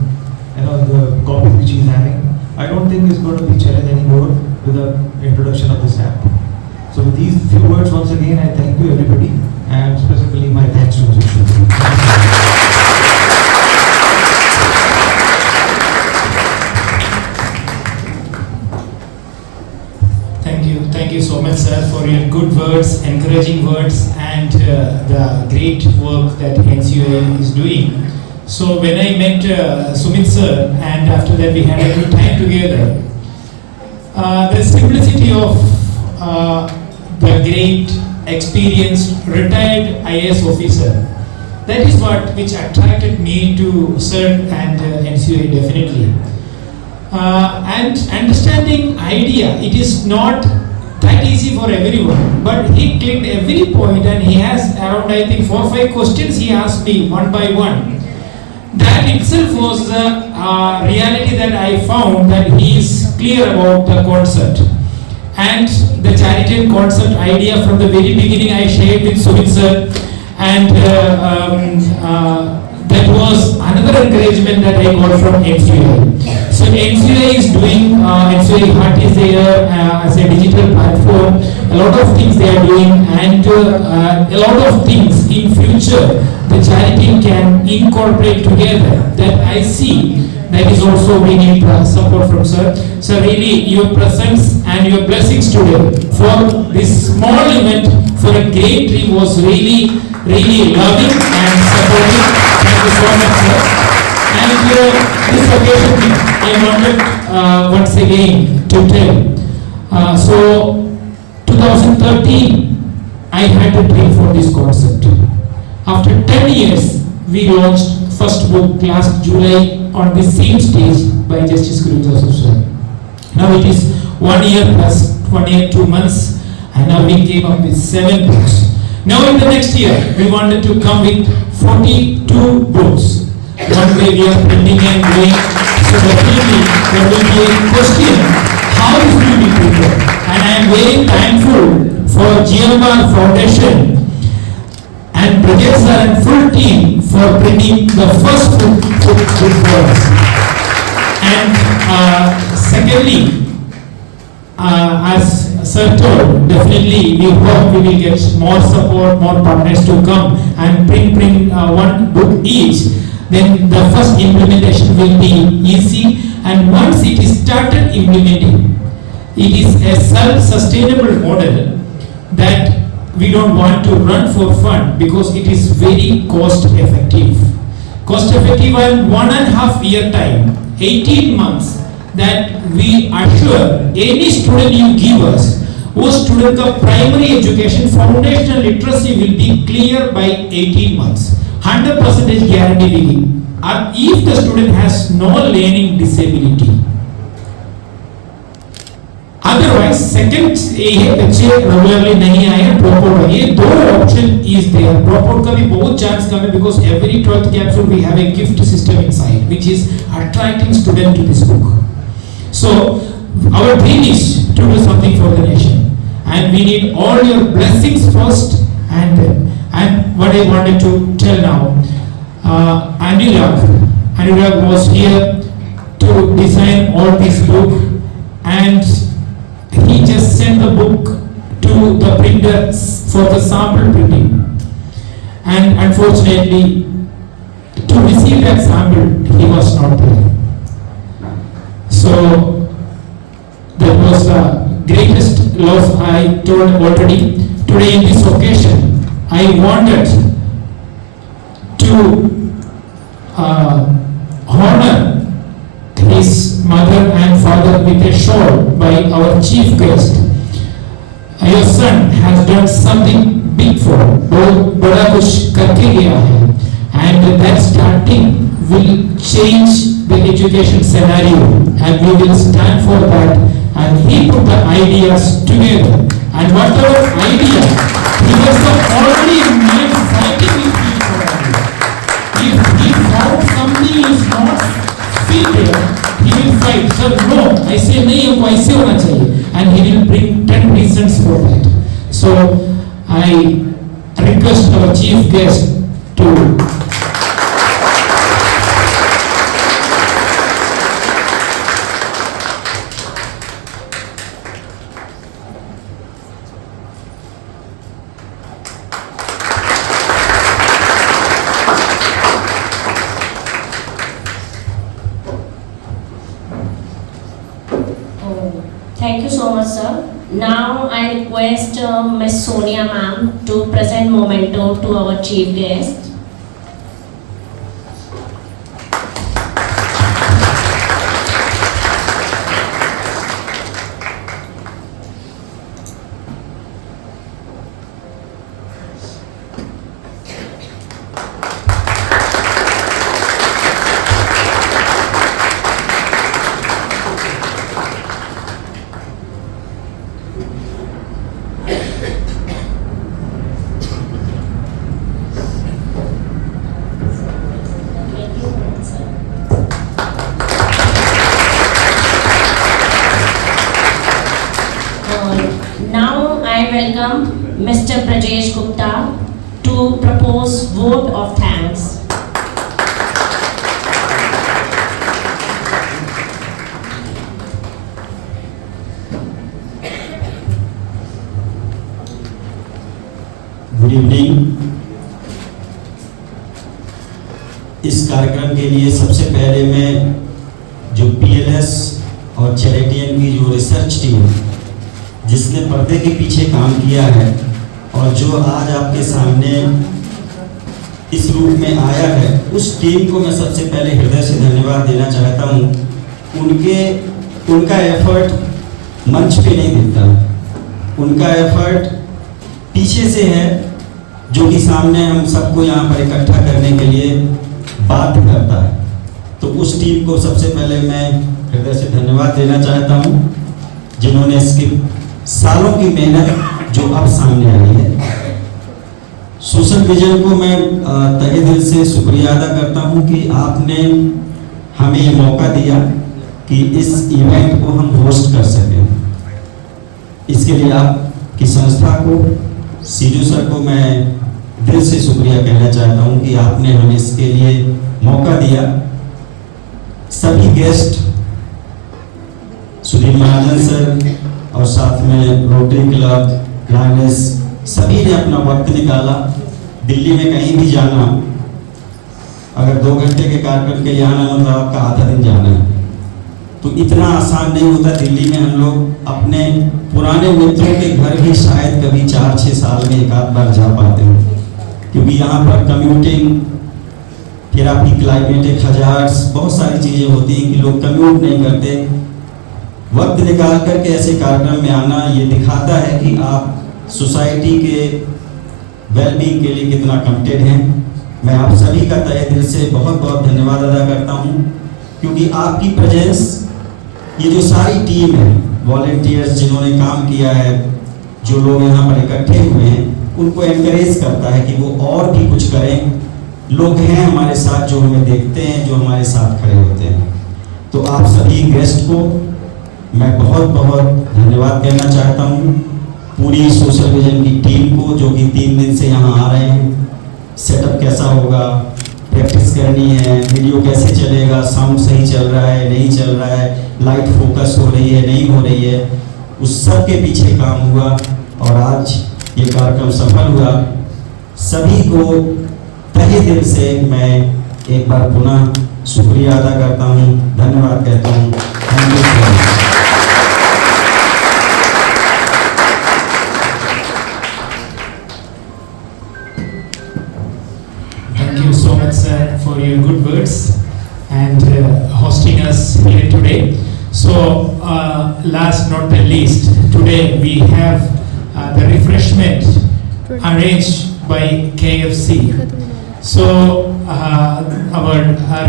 the copies which he is having, I don't think is going to be challenged anymore with the introduction of this app. So with these few words, once again, I thank you everybody, and specifically my thanks to Mr. Shubhi. Thank you so much, sir, for your good words, encouraging words, and the great work that NCUA is doing. So when I met Sumit sir, and after that we had a good time together, the simplicity of the great, experienced, retired IAS officer, that is what which attracted me to sir and NCUA definitely. And understanding idea, it is not that easy for everyone, but he clicked every point, and he has around, I think, 4 or 5 questions he asked me one by one. That itself was the reality that I found, that he is clear about the concept. And the charity and concept idea from the very beginning I shared with Sumit sir, and that was another encouragement that I got from NCUA. So NCUA is doing, NCUA Heart is there as a digital platform, a lot of things they are doing, and a lot of things in future the charity can incorporate together, that I see. That is also we need support from sir. So really your presence and your blessings today for this small event, for a great dream, was really loving and supportive. Thank you so much, sir. And this occasion I wanted once again to tell. So 2013 I had a dream for this concept. After 10 years we launched first book last July on the same stage by Justice Guru Joseph sir. Now it is 1 year plus 1 year 2 months, and now we came up with 7 books. Now in the next year we wanted to come with 42 books. One way we are printing and doing, so definitely there will be a question, how is it be printed? And I am very thankful for GMR Foundation and Brajesh sir and full team for printing the first book for us. And secondly, as sir told, definitely we hope we will get more support, more partners to come and print one book each. Then the first implementation will be easy, and once it is started implementing, it is a self-sustainable model that we don't want to run for fun, because it is very cost effective. Cost effective in 1.5 year time, 18 months, that we assure any student you give us, वो student का primary education foundational literacy will be clear by 18 months. 100% guarantee we give. And if the student has no learning disability, otherwise second ये बच्चे regularly नहीं आए हैं, drop out, ये दो option is there. Drop out का भी बहुत chance कम है, because every 12th capsule we have a gift system inside, which is attracting student to this book. So our dream is to do something for the nation, and we need all your blessings first, and what I wanted to tell now, Anurag was here to design all this book, and he just sent the book to the printer for the sample printing, and unfortunately to receive that sample he was not there. So that was the greatest loss I told already. Today in this occasion, I wanted to honor his mother and father with a show by our chief guest. Your son has done something big for बड़ा कुछ करके गया है, and that starting will change the education scenario, and we will stand for that. And he put the ideas together, and whatever idea he was already man fighting with people. If he found something is not fitted, he will fight. Sir, no, I say नहीं हमको ऐसे होना चाहिए, and he will bring 10 reasons for that. So I request our chief guest to Thank you so much, sir. Now I request Ms. Sonia ma'am to present memento to our chief guest. Now I welcome Mr. Brajesh Gupta to propose vote of thanks. Good evening. इस कार्यक्रम के लिए सबसे पहले मैं जो PLS और चैरिटियन की जो रिसर्च टीम जिसने पर्दे के पीछे काम किया है और जो आज आपके सामने इस रूप में आया है, उस टीम को मैं सबसे पहले हृदय से धन्यवाद देना चाहता हूँ। उनका एफर्ट मंच पे नहीं दिखता, उनका एफर्ट पीछे से है, जो कि सामने हम सबको यहाँ पर इकट्ठा करने के लिए बाध्य करता है। तो उस टीम को सबसे पहले मैं हृदय से धन्यवाद देना चाहता हूँ, जिन्होंने इसकी सालों की मेहनत जो अब सामने आई है। सोशल विजन को मैं तहे दिल से शुक्रिया अदा करता हूँ कि आपने हमें ये मौका दिया कि इस इवेंट को हम होस्ट कर सकें। इसके लिए आपकी संस्था को, सीजू सर को मैं दिल से शुक्रिया कहना चाहता हूँ कि आपने हमें इसके लिए मौका दिया। सभी गेस्ट, सुधीर महाजन सर और साथ में रोटरी क्लब, लायनेस, सभी ने अपना वक्त निकाला। दिल्ली में कहीं भी जाना, अगर 2 घंटे के कार्यक्रम के लिए आना मतलब आपका आधा दिन जाना है, तो इतना आसान नहीं होता। दिल्ली में हम लोग अपने पुराने मित्रों के घर भी शायद कभी 4-6 साल में एक आध बार जा पाते हो, क्योंकि यहाँ पर कम्यूटिंग, फिर आपकी क्लाइमेटिक हजार्ड्स, बहुत सारी चीज़ें होती हैं कि लोग कम्यूट नहीं करते। वक्त निकाल करके ऐसे कार्यक्रम में आना ये दिखाता है कि आप सोसाइटी के वेलबींग के लिए कितना कमिटेड हैं। मैं आप सभी का तहे दिल से बहुत बहुत धन्यवाद अदा करता हूँ, क्योंकि आपकी प्रेजेंस, ये जो सारी टीम है, वॉलंटियर्स जिन्होंने काम किया है, जो लोग यहाँ पर इकट्ठे हुए हैं, उनको एनकरेज करता है कि वो और भी कुछ करें। लोग हैं हमारे साथ जो हमें देखते हैं, जो हमारे साथ खड़े होते हैं। तो आप सभी गेस्ट को मैं बहुत बहुत धन्यवाद कहना चाहता हूँ। पूरी सोशल विजन की टीम को, जो कि 3 दिन से यहाँ आ रहे हैं। सेटअप कैसा होगा, प्रैक्टिस करनी है, वीडियो कैसे चलेगा, साउंड सही चल रहा है नहीं चल रहा है, लाइट फोकस हो रही है नहीं हो रही है, उस सब के पीछे काम हुआ और आज ये कार्यक्रम सफल हुआ। सभी को तहे दिल से मैं एक बार पुनः शुक्रिया अदा करता हूँ, धन्यवाद कहता हूँ। Thank you so much. much, sir, for your good words and hosting us here today. So, last not the least, today we have the refreshment arranged by KFC. So, our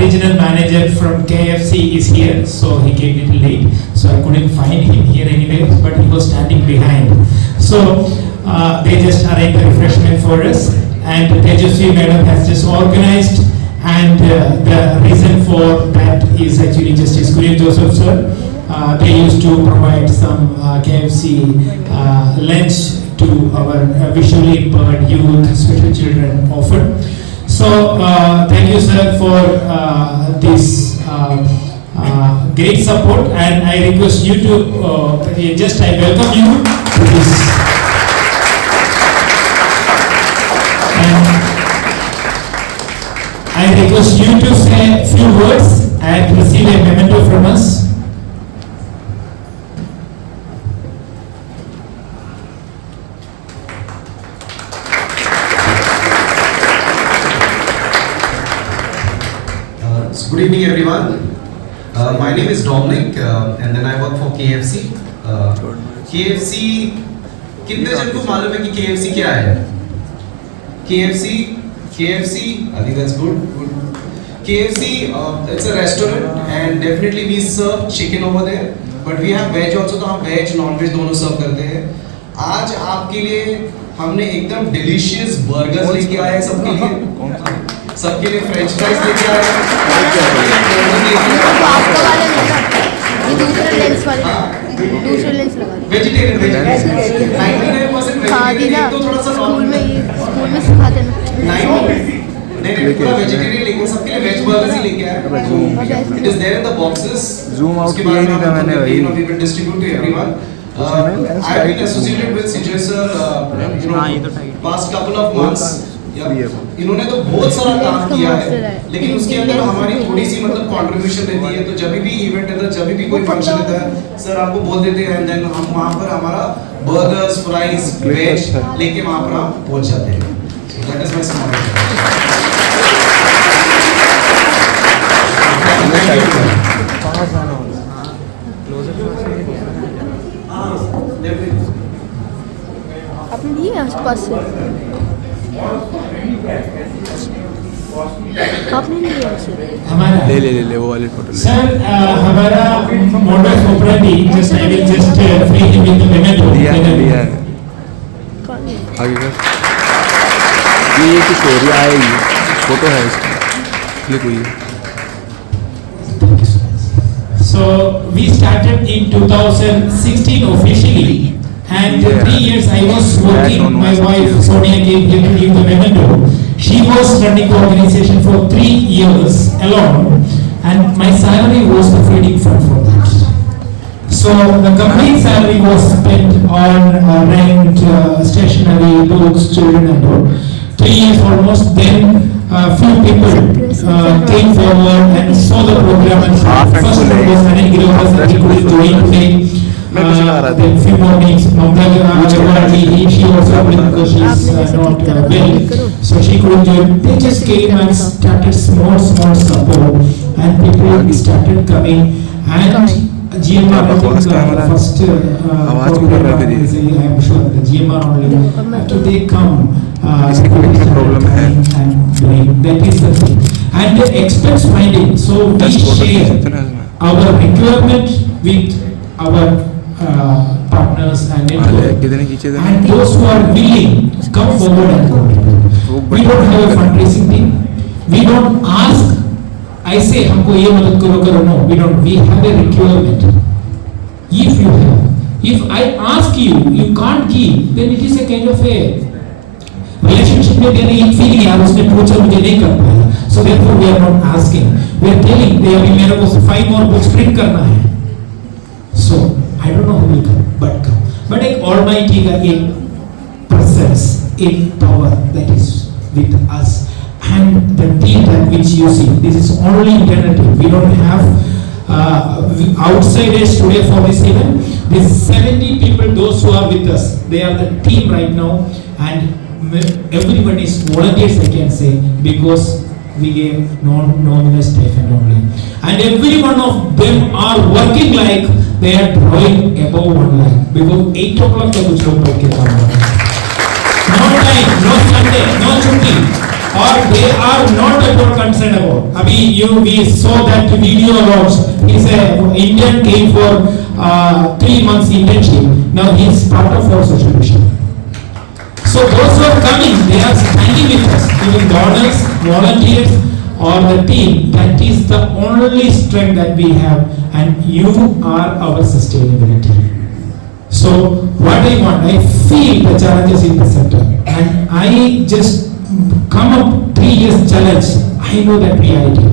regional manager from KFC is here, so he came a little late, so I couldn't find him here anyway, but he was standing behind. So, they just arranged the refreshment for us, and Tejasvi madam has just organized, and the reason for that is actually Justice Kurian Joseph sir. They used to provide some KFC lunch to our visually impaired youth, special children often. So thank you, sir, for this great support, and I request you to I welcome you to this. I request you to say a few words and receive a memento from us. Good evening, everyone. My name is Dominic, and then I work for KFC. KFC, कितने जन को मालूम है कि KFC क्या है? KFC, I think that's good. KFC, it's a restaurant, and definitely we serve chicken over there, but we have veg also, तो हम veg, non-veg दोनों serve करते हैं. आज आपके लिए हमने एकदम delicious burgers लेके आए हैं सबके लिए फ्रेंच फ्राइज लेके आए हैं, दूसरे लेंस लगा वेजिटेरियन 99% वेजिटेरियन, तो थोड़ा सा स्कूल में सिखाते हैं नहीं पूरा वेजिटेरियन लेके सबके लिए वेज बर्गर्स ही लेके आए. It is there in the boxes. Zoom out किया ही नहीं था मैंने वही we will distribute to everyone. I have been associated with Sijay sir past couple of months. इन्होंने तो बहुत सारा काम किया है, लेकिन उसके अंदर हमारी थोड़ी सी मतलब कंट्रीब्यूशन रहती है. तो जब भी इवेंट रहता है, जब भी कोई फंक्शन रहता है, सर आपको बोल देते हैं, एंड देन हम वहाँ पर हमारा बर्गर्स, फ्राइज, वेज लेके वहाँ पर हम पहुँच जाते हैं. So that is my small. आपने लिए आसपास से आपने लिया उसे ले वो वाले फोटो ले. सर हमारा मॉडल ऑपरेटी just I will just free him with the memento लिया है आगे कर. ये कुछ हो रही आएगी फोटो है इसकी ले कोई. So we started in 2016 officially, and 3 years I was working. My wife Sonia came here to give the memento. She was running the organization for 3 years alone, and my salary was the feeding fund for that. So the complete salary was spent on rent, stationery, books, children, and all. 3 years almost. Then few people came forward and saw the program, and first one was Anil Girovas, that he couldn't join today. Then few more names, she also couldn't because she is not well, so she couldn't join. They just came and started small support, and people started coming, and GMR I think first program is I am sure the GMR only after they come problem है and doing that is the thing, and the expense finding. So we share our requirement with our partners and network, and those who are willing come forward and contribute. We don't have a fundraising team. We don't ask. I say हमको ये मदद करो. No, we don't. We have a requirement. If you have, if I ask you, you can't give, then it is a kind of a relationship में देने एक feeling यार उसने पूछा मुझे नहीं कर पाया. So therefore we are not asking. We are telling they अभी मेरे को 5 more books print करना है. So I don't know who will come, but come. But एक Almighty का एक presence, एक power that is with us. And the data which you see, this is only alternative. We don't have outsiders today for this event. These 70 people, those who are with us, they are the team right now, and everyone is volunteers, I can say, because we gave nominal stipend only. And every one of them are working like they are drawing above 1 lakh because 8 o'clock they कुछ लोग बैठ के काम कर रहे हैं. No time, no Sunday, no छुट्टी, or they are not at all concerned about. अभी we saw that video launch. He's a Indian came for 3 months internship. Now he is part of our social mission. So those who are coming, they are standing with us, giving donors, volunteers, or the team. That is the only strength that we have, and you are our sustainability. So what I want, I feel the challenges in the center, and I just come up 3 years challenge. I know that reality.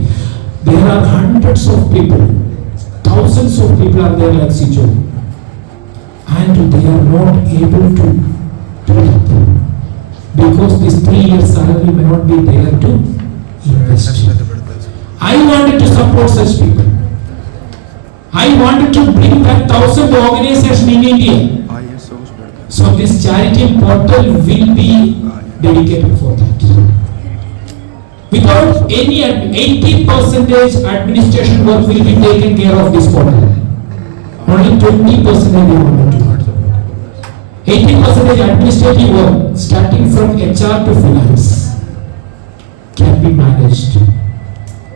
There are hundreds of people, thousands of people are there like Sijo, and they are not able to help because this 3 years salary may not be there to invest. I wanted to support such people. I wanted to bring back 1,000 organizations in India. So this charity portal will be dedicated for that. Without any 80% administration work will be taken care of this portal. Only 20% we want to do. 80% administrative work, starting from HR to finance, can be managed.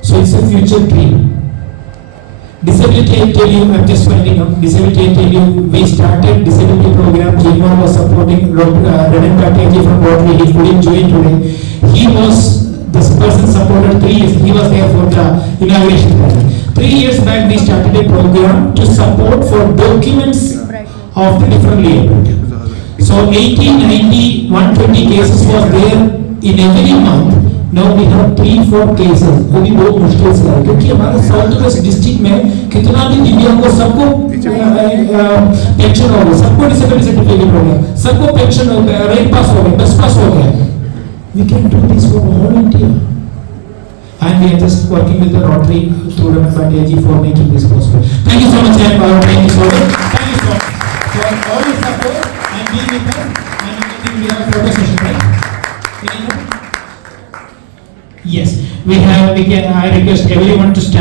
So it's a future dream. Disability, I tell you, I'm just finding out. Disability, I tell you, we started disability program. Jimon was supporting Radan Kateji from Rotary. He couldn't join today. He was this person supported 3 years. He was there for the inauguration. 3 years back, we started a program to support for documents of the different labor. So 80, 90, 120 cases was there in every month. Now we have 3-4 cases. वो भी बहुत मुश्किल से है क्योंकि हमारे south west district में कितना भी दिव्यांग को सबको पेंशन हो गया, सबको डिसेबिलिटी सर्टिफिकेट हो गया, सबको पेंशन हो गया, रेट पास हो गया, बस पास हो गया. We can do this for all India. And we are just working with the Rotary through Raman Bhatia for making this possible. Thank you so much, and thank you so much. Thank you so much for all your support and being with us. And I think we have a photo session, right? Yes, we have. I request everyone to stand.